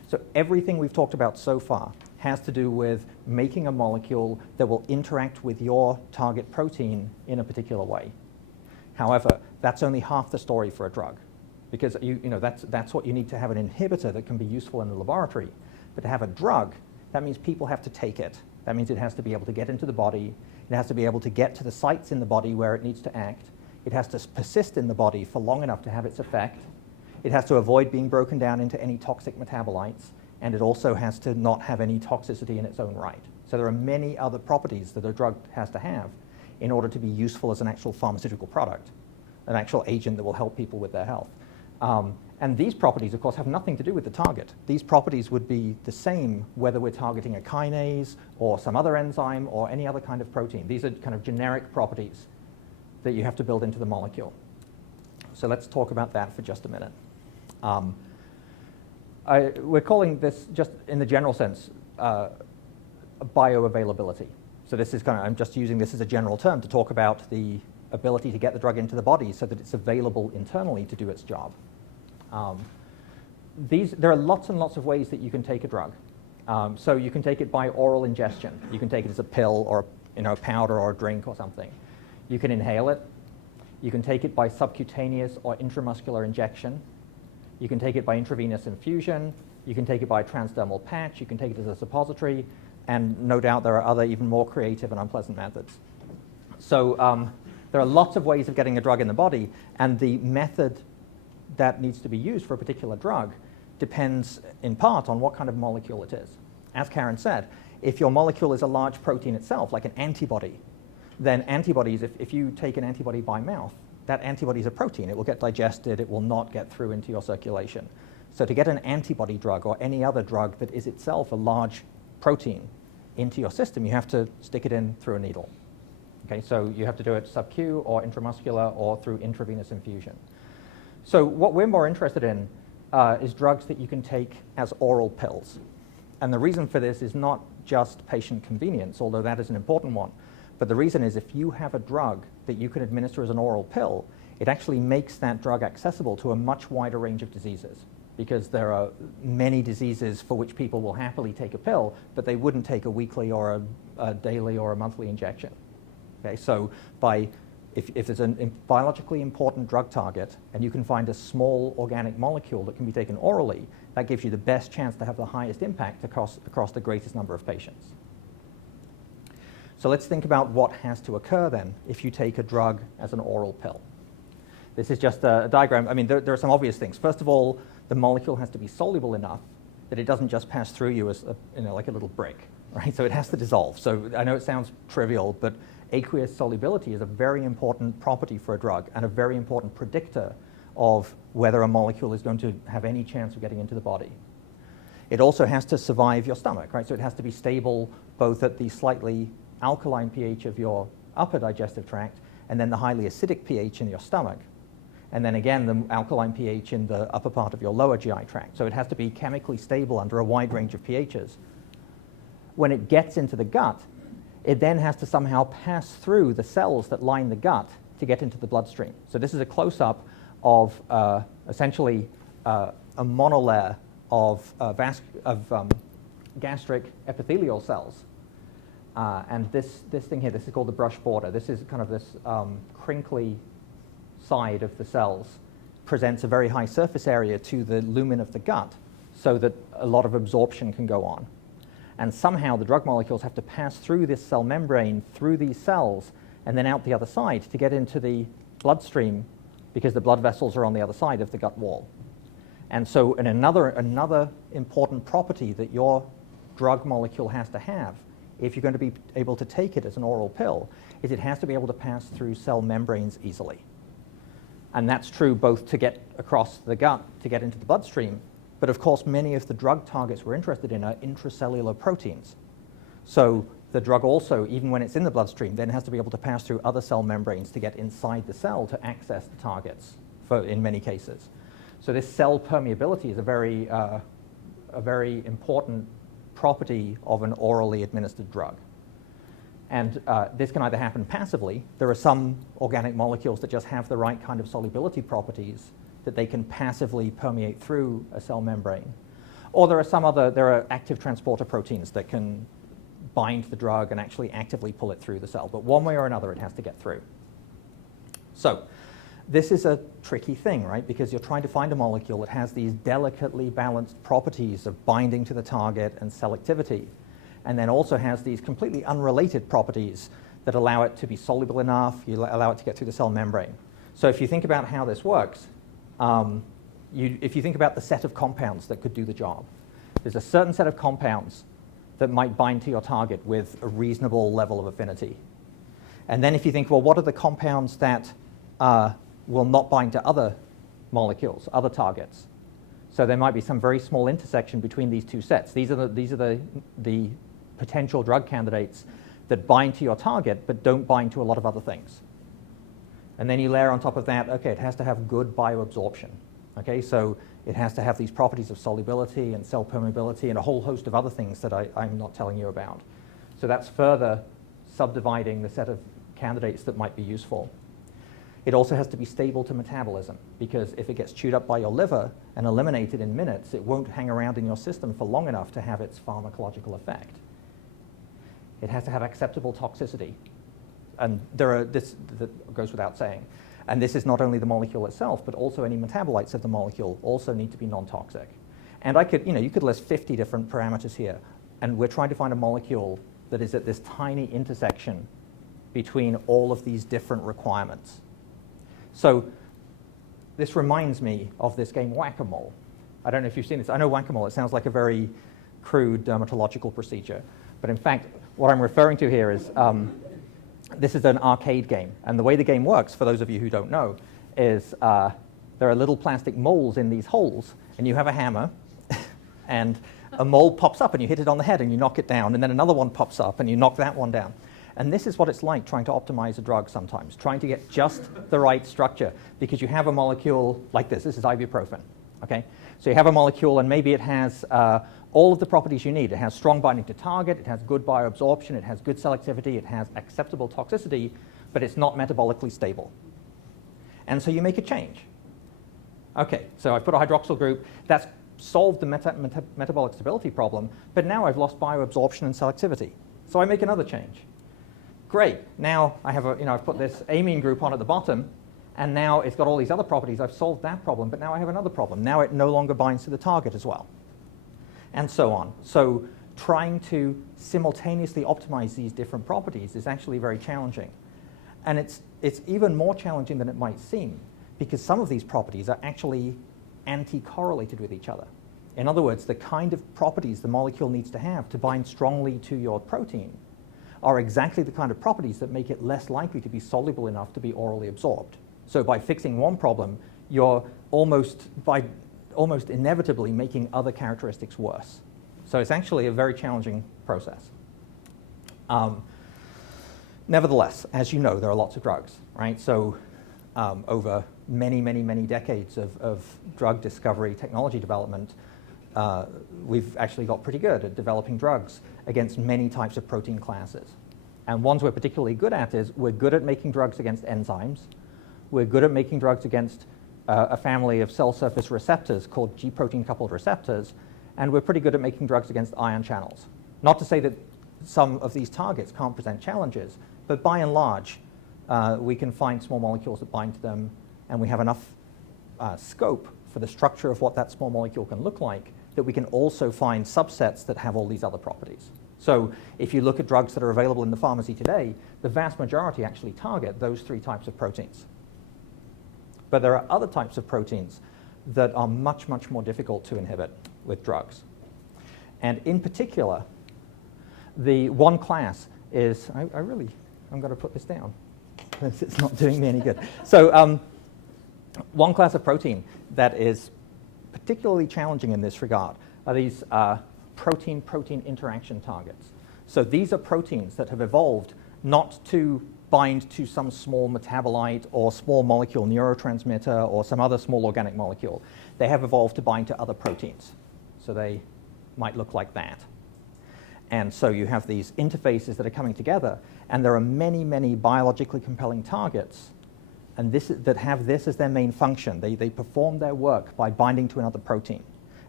So everything we've talked about so far has to do with making a molecule that will interact with your target protein in a particular way. However, that's only half the story for a drug, because that's what you need to have an inhibitor that can be useful in the laboratory. But to have a drug, that means people have to take it. That means it has to be able to get into the body. It has to be able to get to the sites in the body where it needs to act. It has to persist in the body for long enough to have its effect. It has to avoid being broken down into any toxic metabolites. And it also has to not have any toxicity in its own right. So there are many other properties that a drug has to have in order to be useful as an actual pharmaceutical product, an actual agent that will help people with their health. And these properties, of course, have nothing to do with the target. These properties would be the same whether we're targeting a kinase or some other enzyme or any other kind of protein. These are kind of generic properties that you have to build into the molecule. So let's talk about that for just a minute. We're calling this, just in the general sense, bioavailability. So this is I'm just using this as a general term to talk about the ability to get the drug into the body so that it's available internally to do its job. There are lots and lots of ways that you can take a drug. So you can take it by oral ingestion. You can take it as a pill or a powder or a drink or something. You can inhale it. You can take it by subcutaneous or intramuscular injection. You can take it by intravenous infusion. You can take it by transdermal patch. You can take it as a suppository. And no doubt there are other even more creative and unpleasant methods. So there are lots of ways of getting a drug in the body, and the method that needs to be used for a particular drug depends in part on what kind of molecule it is. As Karen said, if your molecule is a large protein itself, like an antibody, then antibodies, if you take an antibody by mouth, that antibody is a protein. It will get digested. It will not get through into your circulation. So to get an antibody drug or any other drug that is itself a large protein into your system, you have to stick it in through a needle. Okay, so you have to do it sub-Q or intramuscular or through intravenous infusion. So what we're more interested in is drugs that you can take as oral pills. And the reason for this is not just patient convenience, although that is an important one. But the reason is if you have a drug that you can administer as an oral pill, it actually makes that drug accessible to a much wider range of diseases, because there are many diseases for which people will happily take a pill, but they wouldn't take a weekly or a daily or a monthly injection. Okay, so if there's a biologically important drug target and you can find a small organic molecule that can be taken orally, that gives you the best chance to have the highest impact across the greatest number of patients. So let's think about what has to occur then if you take a drug as an oral pill. This is just a diagram. I mean, there are some obvious things. First of all, the molecule has to be soluble enough that it doesn't just pass through you as like a little brick, right? So it has to dissolve. So I know it sounds trivial, but aqueous solubility is a very important property for a drug and a very important predictor of whether a molecule is going to have any chance of getting into the body. It also has to survive your stomach, right? So it has to be stable both at the slightly alkaline pH of your upper digestive tract and then the highly acidic pH in your stomach. And then again, the alkaline pH in the upper part of your lower GI tract. So it has to be chemically stable under a wide range of pHs. When it gets into the gut, it then has to somehow pass through the cells that line the gut to get into the bloodstream. So this is a close-up of essentially a monolayer of gastric epithelial cells. And this thing here, this is called the brush border. This is kind of this crinkly side of the cells, presents a very high surface area to the lumen of the gut so that a lot of absorption can go on. And somehow the drug molecules have to pass through this cell membrane, through these cells, and then out the other side to get into the bloodstream, because the blood vessels are on the other side of the gut wall. And so another important property that your drug molecule has to have, if you're going to be able to take it as an oral pill, is it has to be able to pass through cell membranes easily. And that's true both to get across the gut to get into the bloodstream, but of course many of the drug targets we're interested in are intracellular proteins. So the drug also, even when it's in the bloodstream, then has to be able to pass through other cell membranes to get inside the cell to access the targets in many cases. So this cell permeability is a very important property of an orally administered drug. And this can either happen passively. There are some organic molecules that just have the right kind of solubility properties that they can passively permeate through a cell membrane. Or there are active transporter proteins that can bind the drug and actually actively pull it through the cell. But one way or another, it has to get through. So this is a tricky thing, right? Because you're trying to find a molecule that has these delicately balanced properties of binding to the target and selectivity, and then also has these completely unrelated properties that allow it to be soluble enough, you allow it to get through the cell membrane. So if you think about how this works, if you think about the set of compounds that could do the job, there's a certain set of compounds that might bind to your target with a reasonable level of affinity. And then if you think, well, what are the compounds that will not bind to other molecules, other targets? So there might be some very small intersection between these two sets. These are the potential drug candidates that bind to your target but don't bind to a lot of other things. And then you layer on top of that, okay, it has to have good bioabsorption. Okay, so it has to have these properties of solubility and cell permeability and a whole host of other things that I'm not telling you about. So that's further subdividing the set of candidates that might be useful. It also has to be stable to metabolism, because if it gets chewed up by your liver and eliminated in minutes, it won't hang around in your system for long enough to have its pharmacological effect. It has to have acceptable toxicity. And this that goes without saying. And this is not only the molecule itself, but also any metabolites of the molecule also need to be non-toxic. And you could list 50 different parameters here. And we're trying to find a molecule that is at this tiny intersection between all of these different requirements. So this reminds me of this game Whack-A-Mole. I don't know if you've seen this. I know Whack-A-Mole, it sounds like a very crude dermatological procedure. But in fact, what I'm referring to here is this is an arcade game. And the way the game works, for those of you who don't know, is there are little plastic moles in these holes, and you have a hammer, and a mole pops up, and you hit it on the head, and you knock it down, and then another one pops up, and you knock that one down. And this is what it's like trying to optimize a drug sometimes, trying to get just the right structure, because you have a molecule like this. This is ibuprofen, okay? So you have a molecule, and maybe it has all of the properties you need. It has strong binding to target, it has good bioabsorption, it has good selectivity, it has acceptable toxicity, but it's not metabolically stable. And so you make a change. Okay, so I've put a hydroxyl group. That's solved the metabolic stability problem, but now I've lost bioabsorption and selectivity. So I make another change. Great, now I have I've put this amine group on at the bottom, and now it's got all these other properties. I've solved that problem, but now I have another problem. Now it no longer binds to the target as well, and so on. So trying to simultaneously optimize these different properties is actually very challenging. And it's even more challenging than it might seem, because some of these properties are actually anti-correlated with each other. In other words, the kind of properties the molecule needs to have to bind strongly to your protein are exactly the kind of properties that make it less likely to be soluble enough to be orally absorbed. So by fixing one problem, you're almost inevitably making other characteristics worse. So it's actually a very challenging process. Nevertheless, as you know, there are lots of drugs, right? So over many, many, many decades of drug discovery, technology development, we've actually got pretty good at developing drugs against many types of protein classes. And ones we're particularly good at is we're good at making drugs against enzymes. We're good at making drugs against a family of cell surface receptors called G-protein coupled receptors. And we're pretty good at making drugs against ion channels. Not to say that some of these targets can't present challenges, but by and large, we can find small molecules that bind to them, and we have enough scope for the structure of what that small molecule can look like that we can also find subsets that have all these other properties. So if you look at drugs that are available in the pharmacy today, the vast majority actually target those three types of proteins. But there are other types of proteins that are much, much more difficult to inhibit with drugs. And in particular, the one class is, I'm going to put this down because it's not doing me any good. So one class of protein that is particularly challenging in this regard are these protein-protein interaction targets. So these are proteins that have evolved not to bind to some small metabolite or small molecule neurotransmitter or some other small organic molecule. They have evolved to bind to other proteins. So they might look like that. And so you have these interfaces that are coming together, and there are many, many biologically compelling targets and that have this as their main function. They perform their work by binding to another protein.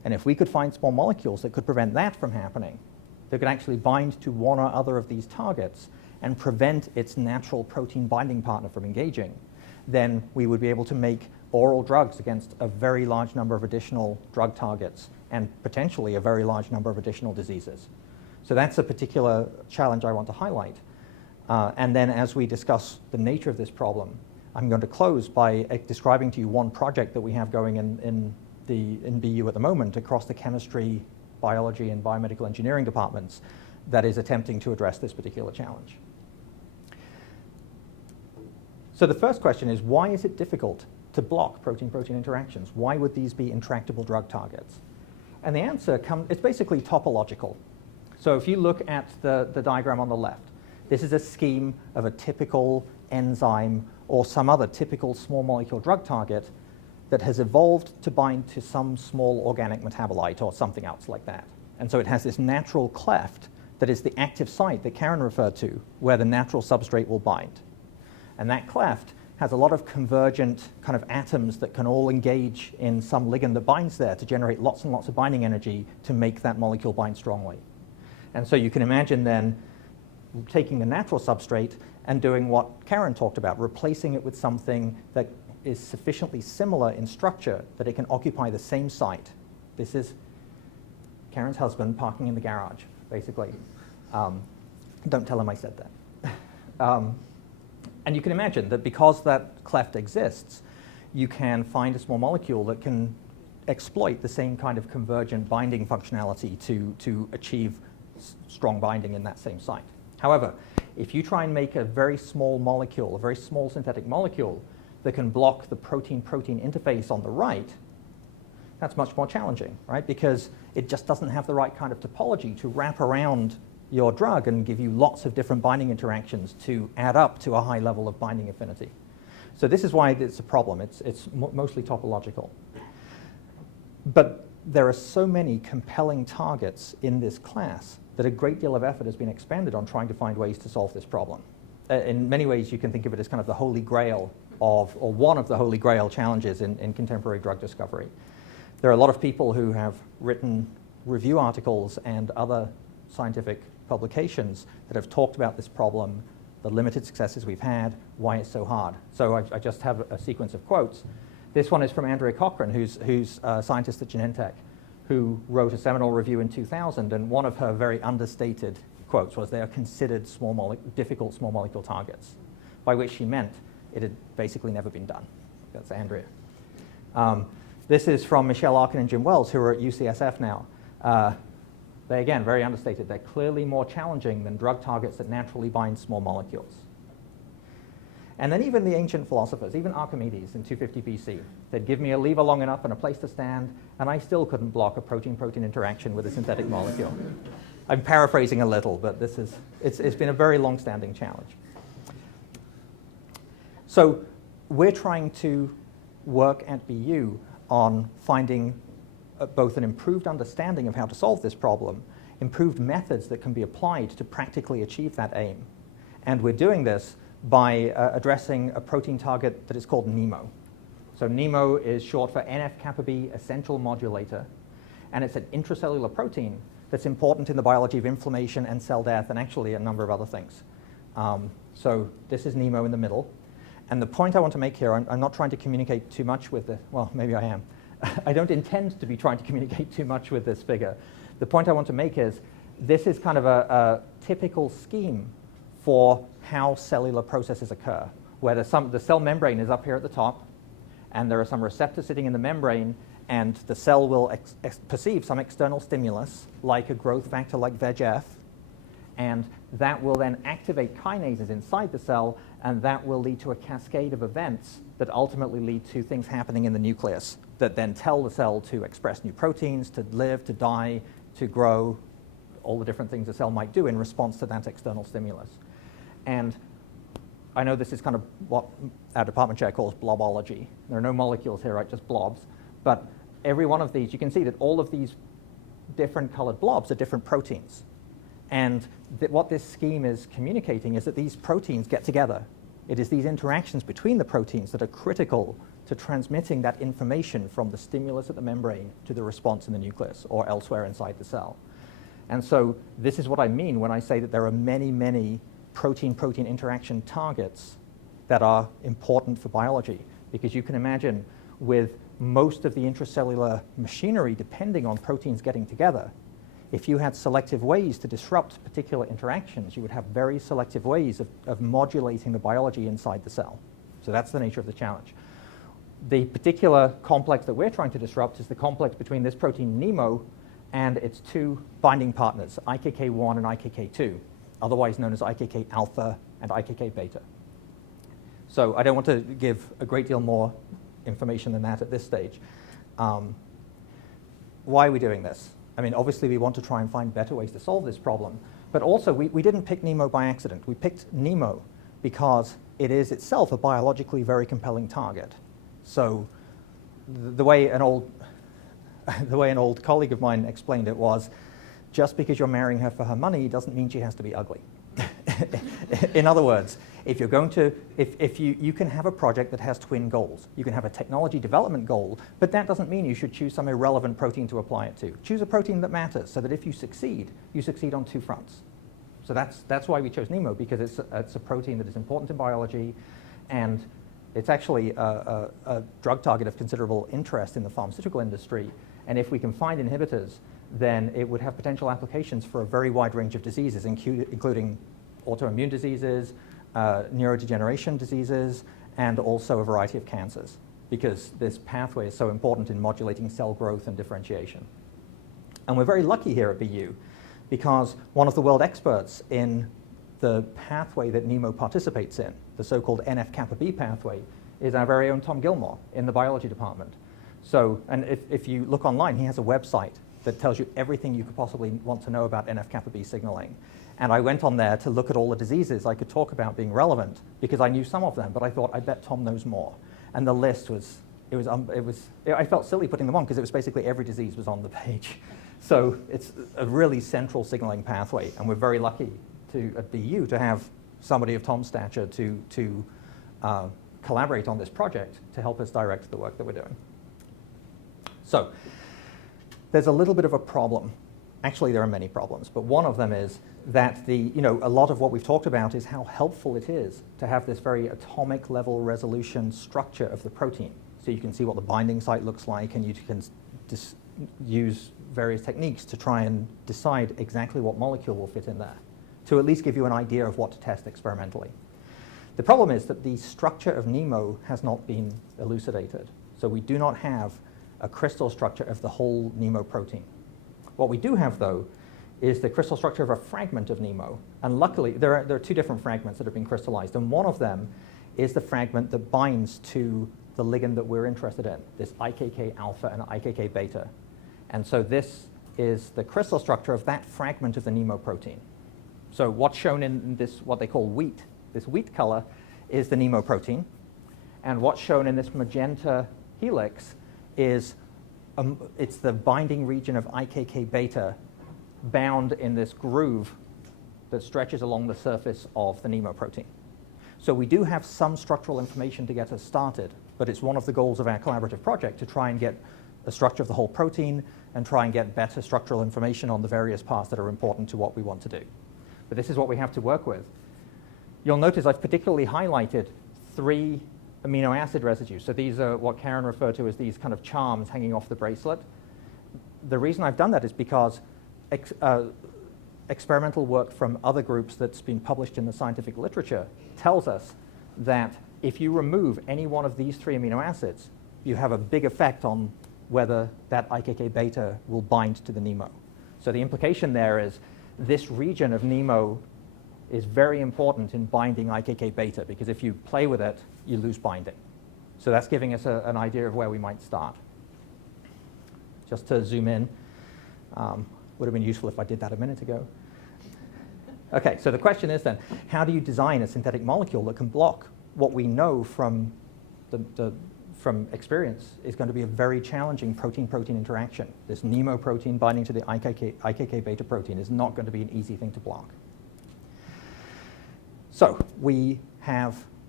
And if we could find small molecules that could prevent that from happening, that could actually bind to one or other of these targets and prevent its natural protein binding partner from engaging, then we would be able to make oral drugs against a very large number of additional drug targets and potentially a very large number of additional diseases. So that's a particular challenge I want to highlight. And then as we discuss the nature of this problem, I'm going to close by describing to you one project that we have going in BU at the moment across the chemistry, biology, and biomedical engineering departments that is attempting to address this particular challenge. So the first question is, why is it difficult to block protein-protein interactions? Why would these be intractable drug targets? And the answer it's basically topological. So if you look at the diagram on the left, this is a scheme of a typical enzyme or some other typical small molecule drug target that has evolved to bind to some small organic metabolite or something else like that. And so it has this natural cleft that is the active site that Karen referred to, where the natural substrate will bind. And that cleft has a lot of convergent kind of atoms that can all engage in some ligand that binds there to generate lots and lots of binding energy to make that molecule bind strongly. And so you can imagine then taking the natural substrate and doing what Karen talked about, replacing it with something that is sufficiently similar in structure that it can occupy the same site. This is Karen's husband parking in the garage, basically. Don't tell him I said that. And you can imagine that because that cleft exists, you can find a small molecule that can exploit the same kind of convergent binding functionality to achieve strong binding in that same site. However, if you try and make a very small molecule, a very small synthetic molecule that can block the protein-protein interface on the right, that's much more challenging, right? Because it just doesn't have the right kind of topology to wrap around your drug and give you lots of different binding interactions to add up to a high level of binding affinity. So this is why it's a problem. It's mostly topological. But there are so many compelling targets in this class that a great deal of effort has been expended on trying to find ways to solve this problem. In many ways, you can think of it as kind of the holy grail or one of the holy grail challenges in contemporary drug discovery. There are a lot of people who have written review articles and other scientific publications that have talked about this problem, the limited successes we've had, why it's so hard. So I just have a sequence of quotes. This one is from Andrea Cochran, who's a scientist at Genentech, who wrote a seminal review in 2000, and one of her very understated quotes was they are considered difficult small molecule targets, by which she meant it had basically never been done. That's Andrea. This is from Michelle Arkin and Jim Wells, who are at UCSF now. They, again, very understated. They're clearly more challenging than drug targets that naturally bind small molecules. And then even the ancient philosophers, even Archimedes in 250 BC, said, give me a lever long enough and a place to stand, and I still couldn't block a protein-protein interaction with a synthetic molecule. I'm paraphrasing a little, but it's been a very long-standing challenge. So we're trying to work at BU on finding both an improved understanding of how to solve this problem, improved methods that can be applied to practically achieve that aim. And we're doing this by addressing a protein target that is called Nemo. So Nemo is short for NF-kappa B essential modulator, and it's an intracellular protein that's important in the biology of inflammation and cell death and actually a number of other things. So this is Nemo in the middle. And the point I want to make here, I'm not trying to communicate too much with well, maybe I am. I don't intend to be trying to communicate too much with this figure. The point I want to make is this is kind of a typical scheme for how cellular processes occur, where the cell membrane is up here at the top, and there are some receptors sitting in the membrane, and the cell will perceive some external stimulus, like a growth factor like VEGF, and that will then activate kinases inside the cell, and that will lead to a cascade of events that ultimately lead to things happening in the nucleus that then tell the cell to express new proteins, to live, to die, to grow, all the different things the cell might do in response to that external stimulus. And I know this is kind of what our department chair calls blobology. There are no molecules here, right, just blobs. But every one of these, you can see that all of these different colored blobs are different proteins. And what this scheme is communicating is that these proteins get together. It is these interactions between the proteins that are critical to transmitting that information from the stimulus at the membrane to the response in the nucleus or elsewhere inside the cell. And so this is what I mean when I say that there are many, many protein-protein interaction targets that are important for biology, because you can imagine with most of the intracellular machinery depending on proteins getting together, if you had selective ways to disrupt particular interactions, you would have very selective ways of modulating the biology inside the cell. So that's the nature of the challenge. The particular complex that we're trying to disrupt is the complex between this protein Nemo and its two binding partners, IKK1 and IKK2, otherwise known as IKK alpha and IKK beta. So I don't want to give a great deal more information than that at this stage. Why are we doing this? I mean, obviously we want to try and find better ways to solve this problem, but also we didn't pick Nemo by accident. We picked Nemo because it is itself a biologically very compelling target. So the way an old colleague of mine explained it was, just because you're marrying her for her money doesn't mean she has to be ugly. In other words, if you're going to, if you can have a project that has twin goals. You can have a technology development goal, but that doesn't mean you should choose some irrelevant protein to apply it to. Choose a protein that matters so that if you succeed on two fronts. So that's why we chose Nemo, because it's a protein that is important in biology, and it's actually a drug target of considerable interest in the pharmaceutical industry. And if we can find inhibitors, then it would have potential applications for a very wide range of diseases, including autoimmune diseases, neurodegeneration diseases, and also a variety of cancers, because this pathway is so important in modulating cell growth and differentiation. And we're very lucky here at BU, because one of the world experts in the pathway that Nemo participates in, the so-called NF-kappa B pathway, is our very own Tom Gilmore in the biology department. So, and if you look online, he has a website that tells you everything you could possibly want to know about NF-kappa B signaling. And I went on there to look at all the diseases I could talk about being relevant, because I knew some of them, but I thought, I bet Tom knows more. And the list was, I felt silly putting them on, because it was basically every disease was on the page. So it's a really central signaling pathway, and we're very lucky at BU to have somebody of Tom's stature to collaborate on this project to help us direct the work that we're doing. So there's a little bit of a problem. Actually, there are many problems, but one of them is that a lot of what we've talked about is how helpful it is to have this very atomic level resolution structure of the protein. So you can see what the binding site looks like, and you can use various techniques to try and decide exactly what molecule will fit in there, to at least give you an idea of what to test experimentally. The problem is that the structure of Nemo has not been elucidated. So we do not have a crystal structure of the whole Nemo protein. What we do have, though, is the crystal structure of a fragment of Nemo. And luckily, there are two different fragments that have been crystallized. And one of them is the fragment that binds to the ligand that we're interested in, this IKK alpha and IKK beta. And so this is the crystal structure of that fragment of the Nemo protein. So what's shown in this, what they call wheat, this wheat color, is the Nemo protein. And what's shown in this magenta helix is it's the binding region of IKK beta bound in this groove that stretches along the surface of the Nemo protein. So we do have some structural information to get us started, but it's one of the goals of our collaborative project to try and get a structure of the whole protein and try and get better structural information on the various parts that are important to what we want to do. But this is what we have to work with. You'll notice I've particularly highlighted 3 amino acid residues. So these are what Karen referred to as these kind of charms hanging off the bracelet. The reason I've done that is because experimental work from other groups that's been published in the scientific literature tells us that if you remove any one of these 3 amino acids, you have a big effect on whether that IKK beta will bind to the Nemo. So the implication there is this region of Nemo is very important in binding IKK beta, because if you play with it, you lose binding. So that's giving us an idea of where we might start. Just to zoom in, would have been useful if I did that a minute ago. Okay, so the question is then, how do you design a synthetic molecule that can block what we know from from experience is going to be a very challenging protein-protein interaction? This Nemo protein binding to the IKK beta protein is not going to be an easy thing to block. So we have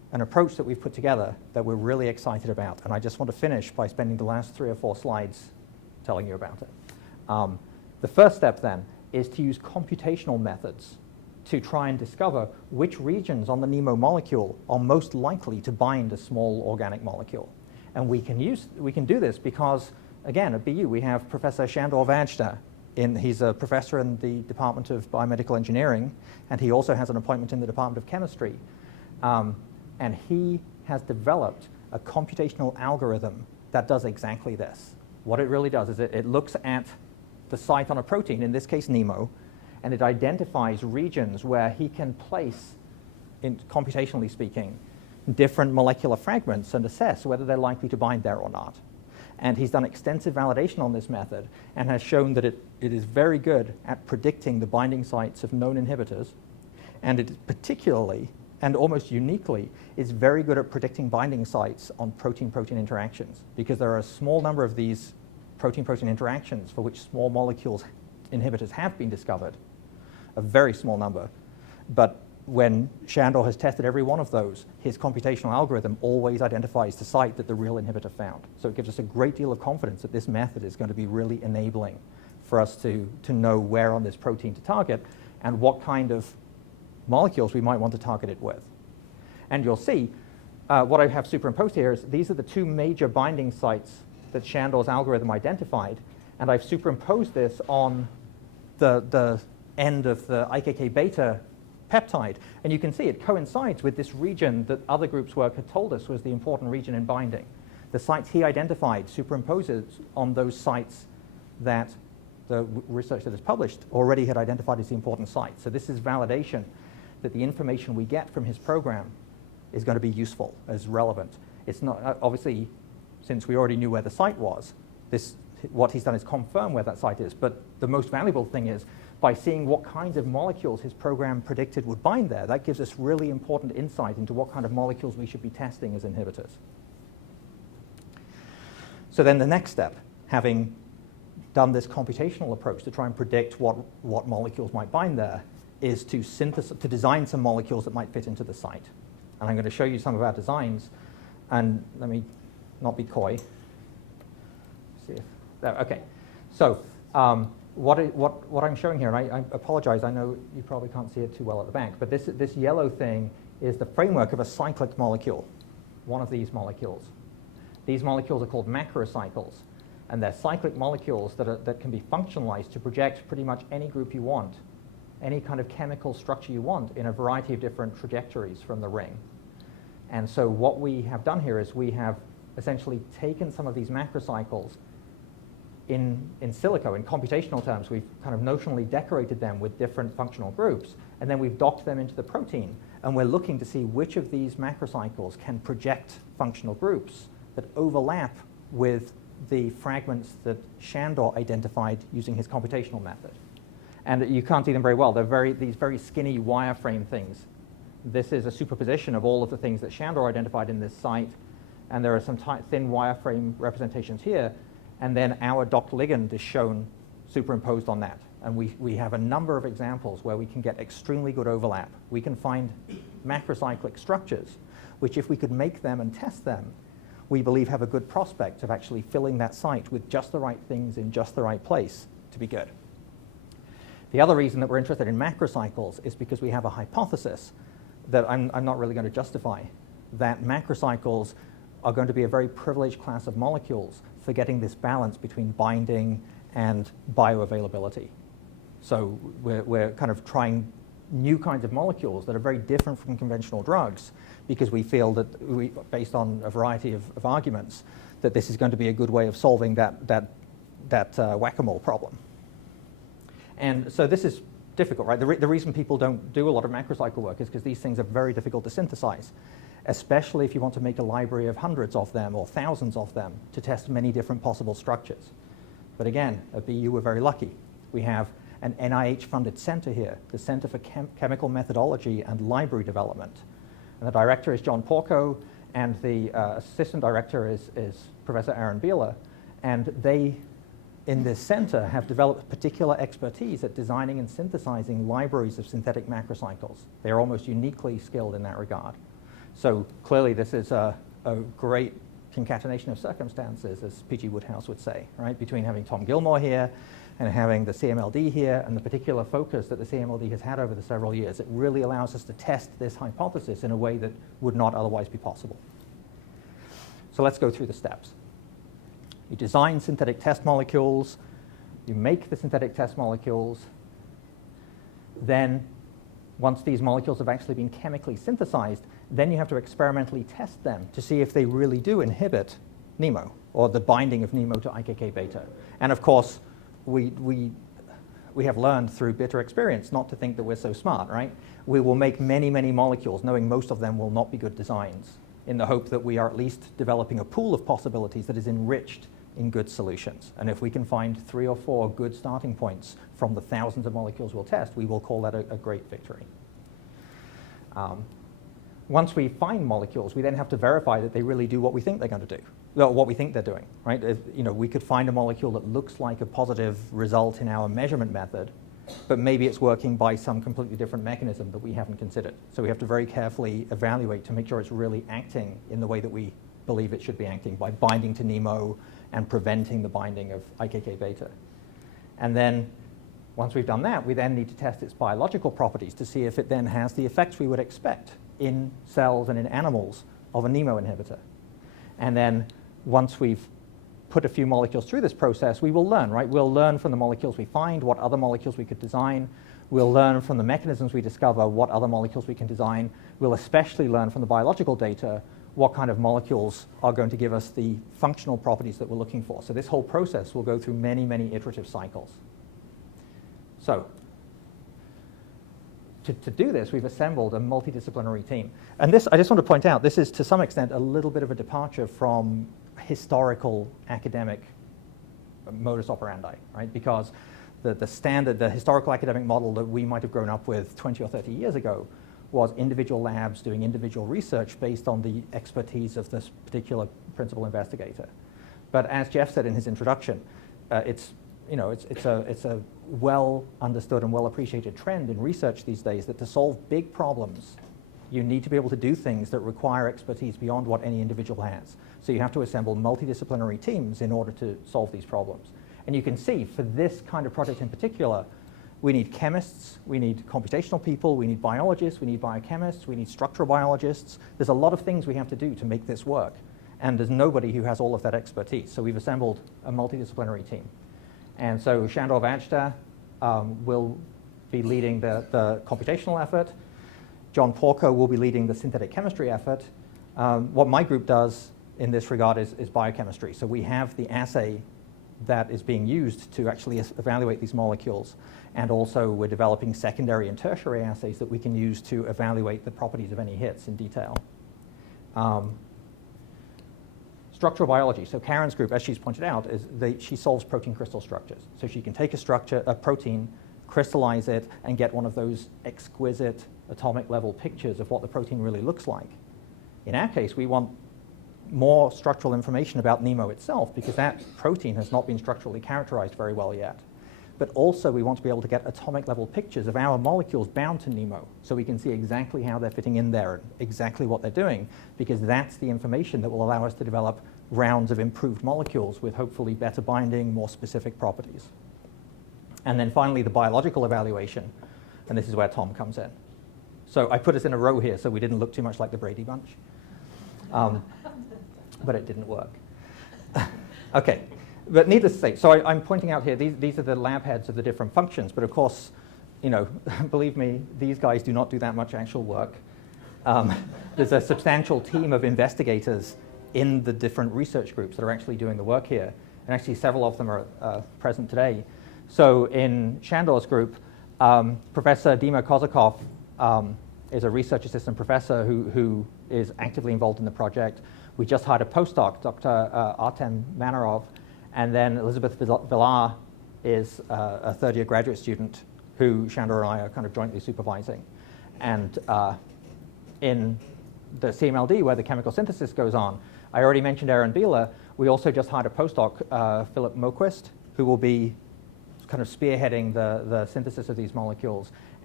an approach that we've put together that we're really excited about. And I just want to finish by spending the last 3 or 4 slides telling you about it. The first step then is to use computational methods to try and discover which regions on the Nemo molecule are most likely to bind a small organic molecule. And we can do this because, again, at BU we have Professor Shandor Vajda. He's a professor in the Department of Biomedical Engineering, and he also has an appointment in the Department of Chemistry. And he has developed a computational algorithm that does exactly this. What it really does is it looks at the site on a protein, in this case Nemo, and it identifies regions where he can place, computationally speaking, different molecular fragments and assess whether they're likely to bind there or not. And he's done extensive validation on this method and has shown that it is very good at predicting the binding sites of known inhibitors, and it particularly and almost uniquely is very good at predicting binding sites on protein-protein interactions, because there are a small number of these protein-protein interactions for which small molecules inhibitors have been discovered, a very small number. But when Shandor has tested every one of those, his computational algorithm always identifies the site that the real inhibitor found. So it gives us a great deal of confidence that this method is going to be really enabling for us to know where on this protein to target and what kind of molecules we might want to target it with. And you'll see what I have superimposed here is these are the 2 major binding sites that Shandor's algorithm identified, and I've superimposed this on the end of the IKK beta peptide, and you can see it coincides with this region that other groups' work had told us was the important region in binding. The sites he identified superimposes on those sites that the research that is published already had identified as the important sites. So this is validation that the information we get from his program is going to be useful, as relevant. It's not, obviously, since we already knew where the site was, what he's done is confirm where that site is. But the most valuable thing is, by seeing what kinds of molecules his program predicted would bind there, that gives us really important insight into what kind of molecules we should be testing as inhibitors. So then the next step, having done this computational approach to try and predict what molecules might bind there, is to design some molecules that might fit into the site. And I'm going to show you some of our designs. And let me not be coy. See if there. Okay. So what I'm showing here, and I apologize, I know you probably can't see it too well at the back, but this yellow thing is the framework of a cyclic molecule, one of these molecules. These molecules are called macrocycles, and they're cyclic molecules that can be functionalized to project pretty much any group you want, any kind of chemical structure you want in a variety of different trajectories from the ring. And so what we have done here is we have essentially taken some of these macrocycles in silico, in computational terms. We've kind of notionally decorated them with different functional groups, and then we've docked them into the protein, and we're looking to see which of these macrocycles can project functional groups that overlap with the fragments that Shandor identified using his computational method. And you can't see them very well. They're these very skinny wireframe things. This is a superposition of all of the things that Shandor identified in this site, and there are some thin wireframe representations here, and then our docked ligand is shown superimposed on that. And we have a number of examples where we can get extremely good overlap. We can find macrocyclic structures, which if we could make them and test them, we believe have a good prospect of actually filling that site with just the right things in just the right place to be good. The other reason that we're interested in macrocycles is because we have a hypothesis that I'm not really going to justify, that macrocycles are going to be a very privileged class of molecules for getting this balance between binding and bioavailability. So we're kind of trying new kinds of molecules that are very different from conventional drugs, because we feel that, based on a variety of arguments, that this is going to be a good way of solving that whack-a-mole problem. And so this is difficult, right? The reason people don't do a lot of macrocycle work is because these things are very difficult to synthesize, especially if you want to make a library of hundreds of them or thousands of them to test many different possible structures. But again, at BU we're very lucky. We have an NIH-funded center here, the Center for Chemical Methodology and Library Development. And the director is John Porco, and the assistant director is Professor Aaron Bieler. And they, in this center, have developed particular expertise at designing and synthesizing libraries of synthetic macrocycles. They are almost uniquely skilled in that regard. So clearly this is a great concatenation of circumstances, as P.G. Woodhouse would say, right? Between having Tom Gilmore here and having the CMLD here and the particular focus that the CMLD has had over the several years, it really allows us to test this hypothesis in a way that would not otherwise be possible. So let's go through the steps. You design synthetic test molecules, you make the synthetic test molecules, then once these molecules have actually been chemically synthesized, then you have to experimentally test them to see if they really do inhibit Nemo, or the binding of Nemo to IKK beta. And of course, we have learned through bitter experience not to think that we're so smart, right? We will make many, many molecules, knowing most of them will not be good designs, in the hope that we are at least developing a pool of possibilities that is enriched in good solutions. And if we can find 3 or 4 good starting points from the thousands of molecules we'll test, we will call that a great victory. Once we find molecules, we then have to verify that they really do what we think they're going to do, what we think they're doing, right? If, we could find a molecule that looks like a positive result in our measurement method, but maybe it's working by some completely different mechanism that we haven't considered. So we have to very carefully evaluate to make sure it's really acting in the way that we believe it should be acting, by binding to Nemo and preventing the binding of IKK beta. And then once we've done that, we then need to test its biological properties to see if it then has the effects we would expect in cells and in animals of a Nemo inhibitor. And then once we've put a few molecules through this process, we will learn, right? We'll learn from the molecules we find what other molecules we could design. We'll learn from the mechanisms we discover what other molecules we can design. We'll especially learn from the biological data what kind of molecules are going to give us the functional properties that we're looking for. So this whole process will go through many, many iterative cycles. So to do this, we've assembled a multidisciplinary team. And this, I just want to point out, this is to some extent a little bit of a departure from historical academic modus operandi, right? Because the standard, the historical academic model that we might have grown up with 20 or 30 years ago was individual labs doing individual research based on the expertise of this particular principal investigator. But as Jeff said in his introduction, it's a well understood and well appreciated trend in research these days that to solve big problems, you need to be able to do things that require expertise beyond what any individual has. So you have to assemble multidisciplinary teams in order to solve these problems. And you can see for this kind of project in particular, we need chemists, we need computational people, we need biologists, we need biochemists, we need structural biologists. There's a lot of things we have to do to make this work. And there's nobody who has all of that expertise. So we've assembled a multidisciplinary team. And so Shandor Vajda will be leading the computational effort. John Porco will be leading the synthetic chemistry effort. What my group does in this regard is biochemistry. So we have the assay that is being used to actually evaluate these molecules. And also we're developing secondary and tertiary assays that we can use to evaluate the properties of any hits in detail. Structural biology. So Karen's group, as she's pointed out, she solves protein crystal structures. So she can take a protein, crystallize it, and get one of those exquisite atomic level pictures of what the protein really looks like. In our case, we want more structural information about Nemo itself because that protein has not been structurally characterized very well yet. But also we want to be able to get atomic level pictures of our molecules bound to Nemo so we can see exactly how they're fitting in there and exactly what they're doing, because that's the information that will allow us to develop rounds of improved molecules with hopefully better binding, more specific properties. And then finally the biological evaluation, and this is where Tom comes in. So I put us in a row here so we didn't look too much like the Brady Bunch. But it didn't work. Okay. But needless to say, so I'm pointing out here, these are the lab heads of the different functions, but of course, believe me, these guys do not do that much actual work. There's a substantial team of investigators in the different research groups that are actually doing the work here, and actually several of them are present today. So in Shandor's group, Professor Dima Kozakov is a research assistant professor who is actively involved in the project. We just hired a postdoc, Dr. Artem Manarov, and then Elizabeth Villar is a third-year graduate student who Shandor and I are kind of jointly supervising. And in the CMLD, where the chemical synthesis goes on, I already mentioned Aaron Bieler. We also just hired a postdoc, Philip Moquist, who will be kind of spearheading the synthesis of these molecules.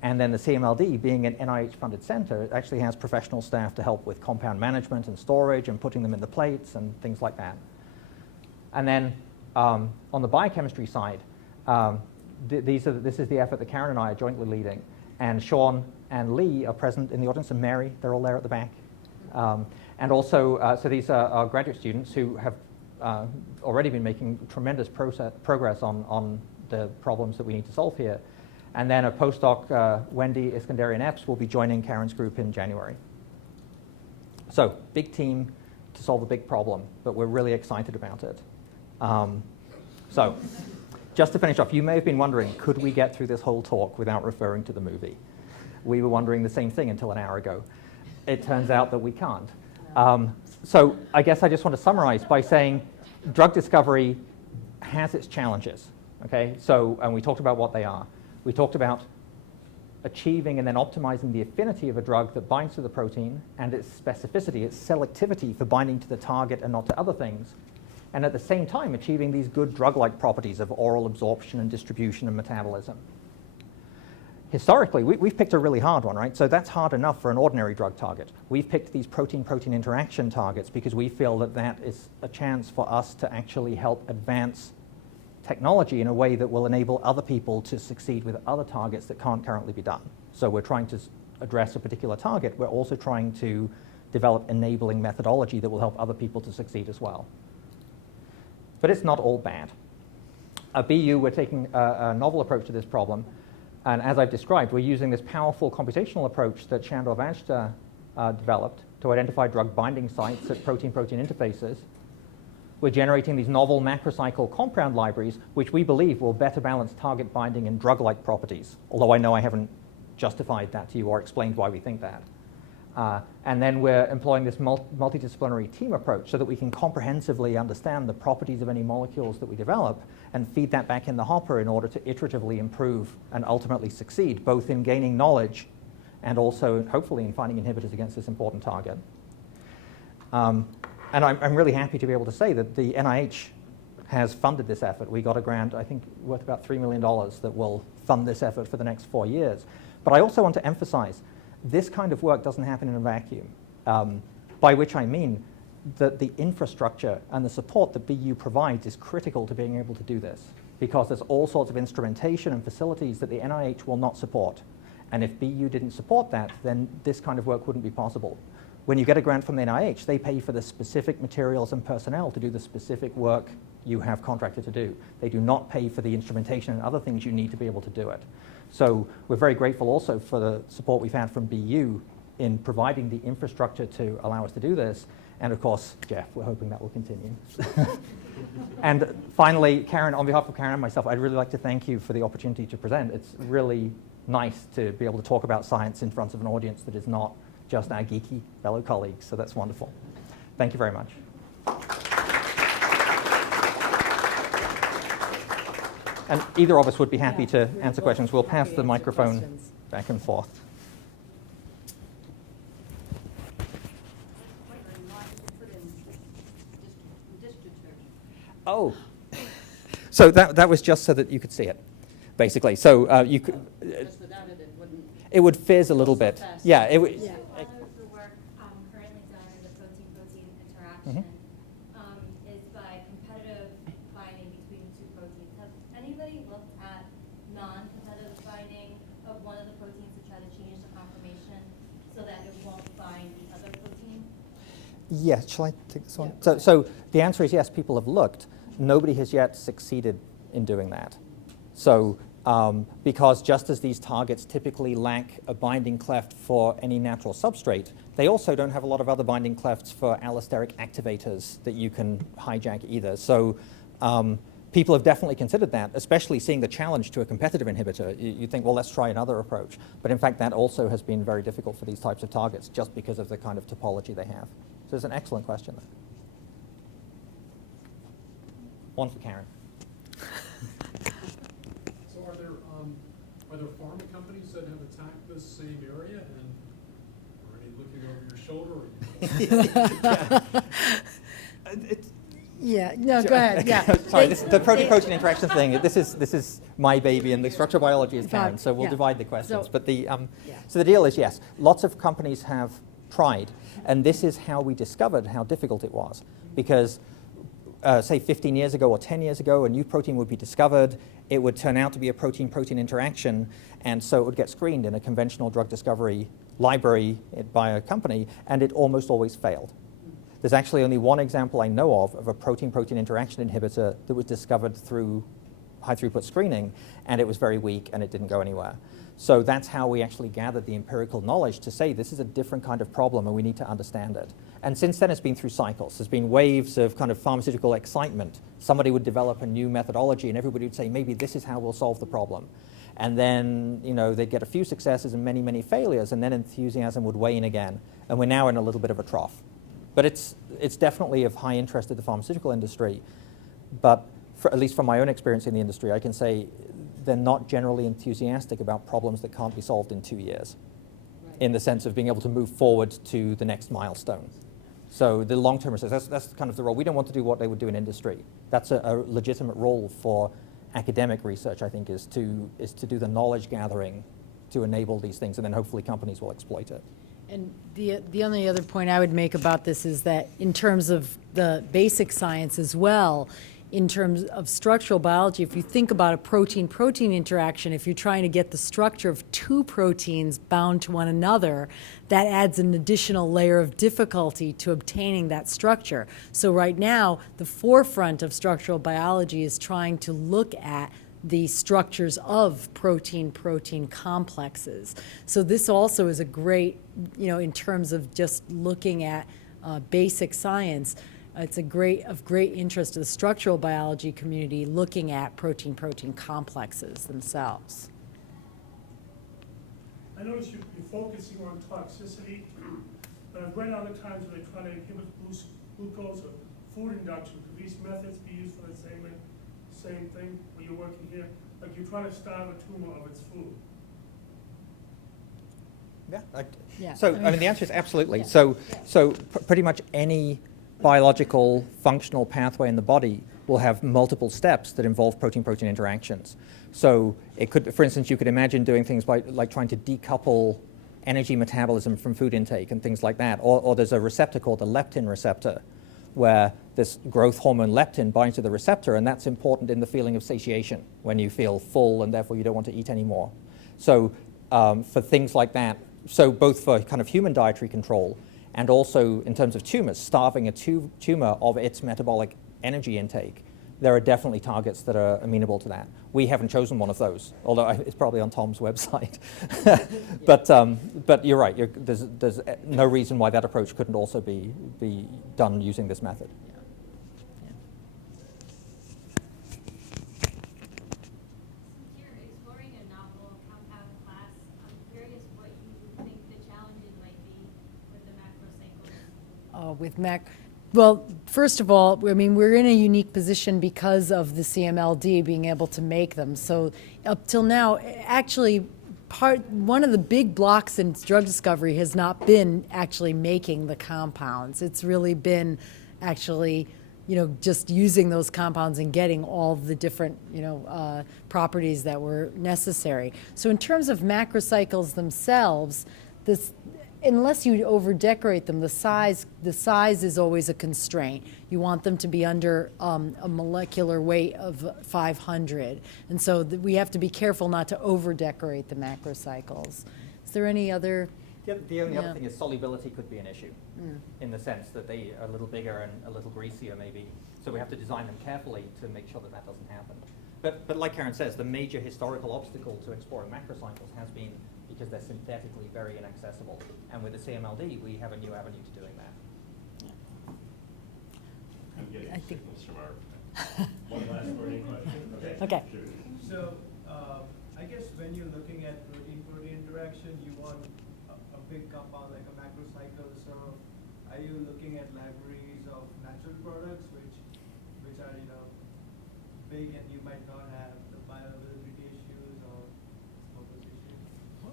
And then the CMLD, being an NIH-funded center, actually has professional staff to help with compound management and storage and putting them in the plates and things like that. And then on the biochemistry side, this is the effort that Karen and I are jointly leading. And Sean and Lee are present in the audience, and Mary, they're all there at the back. And also, so these are our graduate students who have already been making tremendous progress on the problems that we need to solve here. And then a postdoc, Wendy Iskandarian Epps, will be joining Karen's group in January. So, big team to solve a big problem, but we're really excited about it. So, just to finish off, you may have been wondering, could we get through this whole talk without referring to the movie? We were wondering the same thing until an hour ago. It turns out that we can't. So I guess I just want to summarize by saying drug discovery has its challenges. Okay? So, and we talked about what they are. We talked about achieving and then optimizing the affinity of a drug that binds to the protein and its specificity, its selectivity for binding to the target and not to other things. And at the same time, achieving these good drug-like properties of oral absorption and distribution and metabolism. Historically, we've picked a really hard one, right? So that's hard enough for an ordinary drug target. We've picked these protein-protein interaction targets because we feel that that is a chance for us to actually help advance technology in a way that will enable other people to succeed with other targets that can't currently be done. So we're trying to address a particular target. We're also trying to develop enabling methodology that will help other people to succeed as well. But it's not all bad. At BU, we're taking a novel approach to this problem. And as I've described, we're using this powerful computational approach that Shandor Vajda developed to identify drug binding sites at protein-protein interfaces. We're generating these novel macrocycle compound libraries, which we believe will better balance target binding and drug-like properties, although I know I haven't justified that to you or explained why we think that. And then we're employing this multidisciplinary team approach so that we can comprehensively understand the properties of any molecules that we develop and feed that back in the hopper in order to iteratively improve and ultimately succeed, both in gaining knowledge and also, hopefully, in finding inhibitors against this important target. And I'm really happy to be able to say that the NIH has funded this effort. We got a grant, I think, worth about $3 million that will fund this effort for the next 4 years. But I also want to emphasize, this kind of work doesn't happen in a vacuum, by which I mean that the infrastructure and the support that BU provides is critical to being able to do this, because there's all sorts of instrumentation and facilities that the NIH will not support. And if BU didn't support that, then this kind of work wouldn't be possible. When you get a grant from the NIH, they pay for the specific materials and personnel to do the specific work you have contracted to do. They do not pay for the instrumentation and other things you need to be able to do it. So we're very grateful also for the support we've had from BU in providing the infrastructure to allow us to do this. And of course, Jeff, we're hoping that will continue. And finally, Karen, on behalf of Karen and myself, I'd really like to thank you for the opportunity to present. It's really nice to be able to talk about science in front of an audience that is not just our geeky fellow colleagues, so that's wonderful. Thank you very much. And either of us would be happy to answer questions. We'll pass the microphone back and forth. Oh, so that was just so that you could see it, basically. So you could. Just without it, it wouldn't. It would fizz a little bit. Yeah, it would. A lot of the work currently done in the protein-protein interaction is by competitive binding between the two proteins. Has anybody looked at non-competitive binding of one of the proteins to try to change the conformation so that it won't bind the other protein? Yes, shall I take this one? So the answer is yes, people have looked. Nobody has yet succeeded in doing that. So because just as these targets typically lack a binding cleft for any natural substrate, they also don't have a lot of other binding clefts for allosteric activators that you can hijack either. So people have definitely considered that, especially seeing the challenge to a competitive inhibitor. You think, well, let's try another approach. But in fact, that also has been very difficult for these types of targets just because of the kind of topology they have. So it's an excellent question there. One for Karen. So are there pharma companies that have attacked this same area, and are any looking over your shoulder? Or Yeah, no, go ahead, yeah. Sorry, the protein-protein interaction thing, this is my baby, and the structural biology is Karen's, so we'll Yeah. divide the questions. So- But so the deal is, yes, lots of companies have tried, and this is how we discovered how difficult it was. Because, say, 15 years ago or 10 years ago, a new protein would be discovered, it would turn out to be a protein-protein interaction, and so it would get screened in a conventional drug discovery library by a company, and it almost always failed. There's actually only one example I know of a protein-protein interaction inhibitor that was discovered through high-throughput screening, and it was very weak, and it didn't go anywhere. So that's how we actually gathered the empirical knowledge to say this is a different kind of problem, and we need to understand it. And since then, it's been through cycles. There's been waves of kind of pharmaceutical excitement. Somebody would develop a new methodology, and everybody would say, maybe this is how we'll solve the problem. And then, they'd get a few successes and many, many failures, and then enthusiasm would wane again. And we're now in a little bit of a trough. But it's definitely of high interest to the pharmaceutical industry. But at least from my own experience in the industry, I can say they're not generally enthusiastic about problems that can't be solved in 2 years, in the sense of being able to move forward to the next milestone. So the long-term research, that's kind of the role. We don't want to do what they would do in industry. That's a legitimate role for academic research, I think, is to do the knowledge gathering to enable these things, and then hopefully companies will exploit it. And the only other point I would make about this is that in terms of the basic science as well, in terms of structural biology, if you think about a protein-protein interaction, if you're trying to get the structure of two proteins bound to one another, that adds an additional layer of difficulty to obtaining that structure. So right now, the forefront of structural biology is trying to look at the structures of protein-protein complexes. So this also is a great, in terms of just looking at basic science, it's of great interest to the structural biology community looking at protein-protein complexes themselves. I notice you're focusing on toxicity, but I've read other times where they try to inhibit glucose or food induction. Could these methods be used for the same thing when you're working here? Like you're trying to starve a tumor of its food. Yeah. So I mean, the answer is absolutely. Yeah. So pretty much any biological functional pathway in the body will have multiple steps that involve protein-protein interactions. So it could, for instance, you could imagine doing things like trying to decouple energy metabolism from food intake and things like that. Or there's a receptor called the leptin receptor, where this growth hormone leptin binds to the receptor, and that's important in the feeling of satiation when you feel full and therefore you don't want to eat anymore. So for things like that, so both for kind of human dietary control and also in terms of tumors, starving a tumor of its metabolic energy intake, there are definitely targets that are amenable to that. We haven't chosen one of those, although it's probably on Tom's website. But you're right, there's no reason why that approach couldn't also be done using this method. Since you're exploring a novel compound class, I'm curious what you think the challenges might be with the macrocycles. Well, first of all, I mean, we're in a unique position because of the CMLD being able to make them. So up till now, actually, one of the big blocks in drug discovery has not been actually making the compounds. It's really been actually, just using those compounds and getting all the different, properties that were necessary. So in terms of macrocycles themselves, unless you over-decorate them, the size is always a constraint. You want them to be under a molecular weight of 500. And so we have to be careful not to over-decorate the macrocycles. Is there any other? The only other thing is solubility could be an issue, in the sense that they are a little bigger and a little greasier maybe. So we have to design them carefully to make sure that doesn't happen. But like Karen says, the major historical obstacle to exploring macrocycles has been because they're synthetically very inaccessible. And with the CMLD, we have a new avenue to doing that. I'm getting I think- signals from our one last burning question. Okay. Sure. So I guess when you're looking at protein-protein interaction, you want a big compound like a macrocycle. So are you looking at libraries of natural products which are big and you might not have the bioavailability issues or those issues?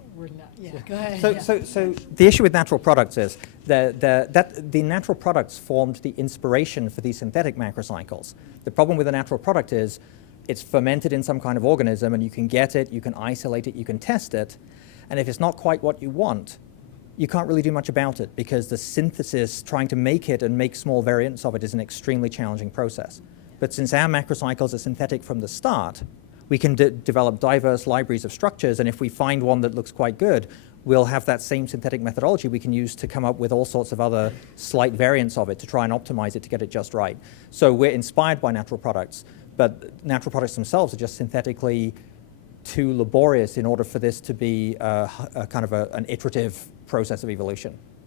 we're not, yeah, go ahead. So, yeah. so the issue with natural products is that the natural products formed the inspiration for these synthetic macrocycles. The problem with a natural product is it's fermented in some kind of organism, and you can get it, you can isolate it, you can test it, and if it's not quite what you want, you can't really do much about it, because the synthesis, trying to make it and make small variants of it, is an extremely challenging process. But since our macrocycles are synthetic from the start, we can develop diverse libraries of structures, and if we find one that looks quite good, we'll have that same synthetic methodology we can use to come up with all sorts of other slight variants of it to try and optimize it to get it just right. So we're inspired by natural products, but natural products themselves are just synthetically too laborious in order for this to be a kind of an iterative process of evolution.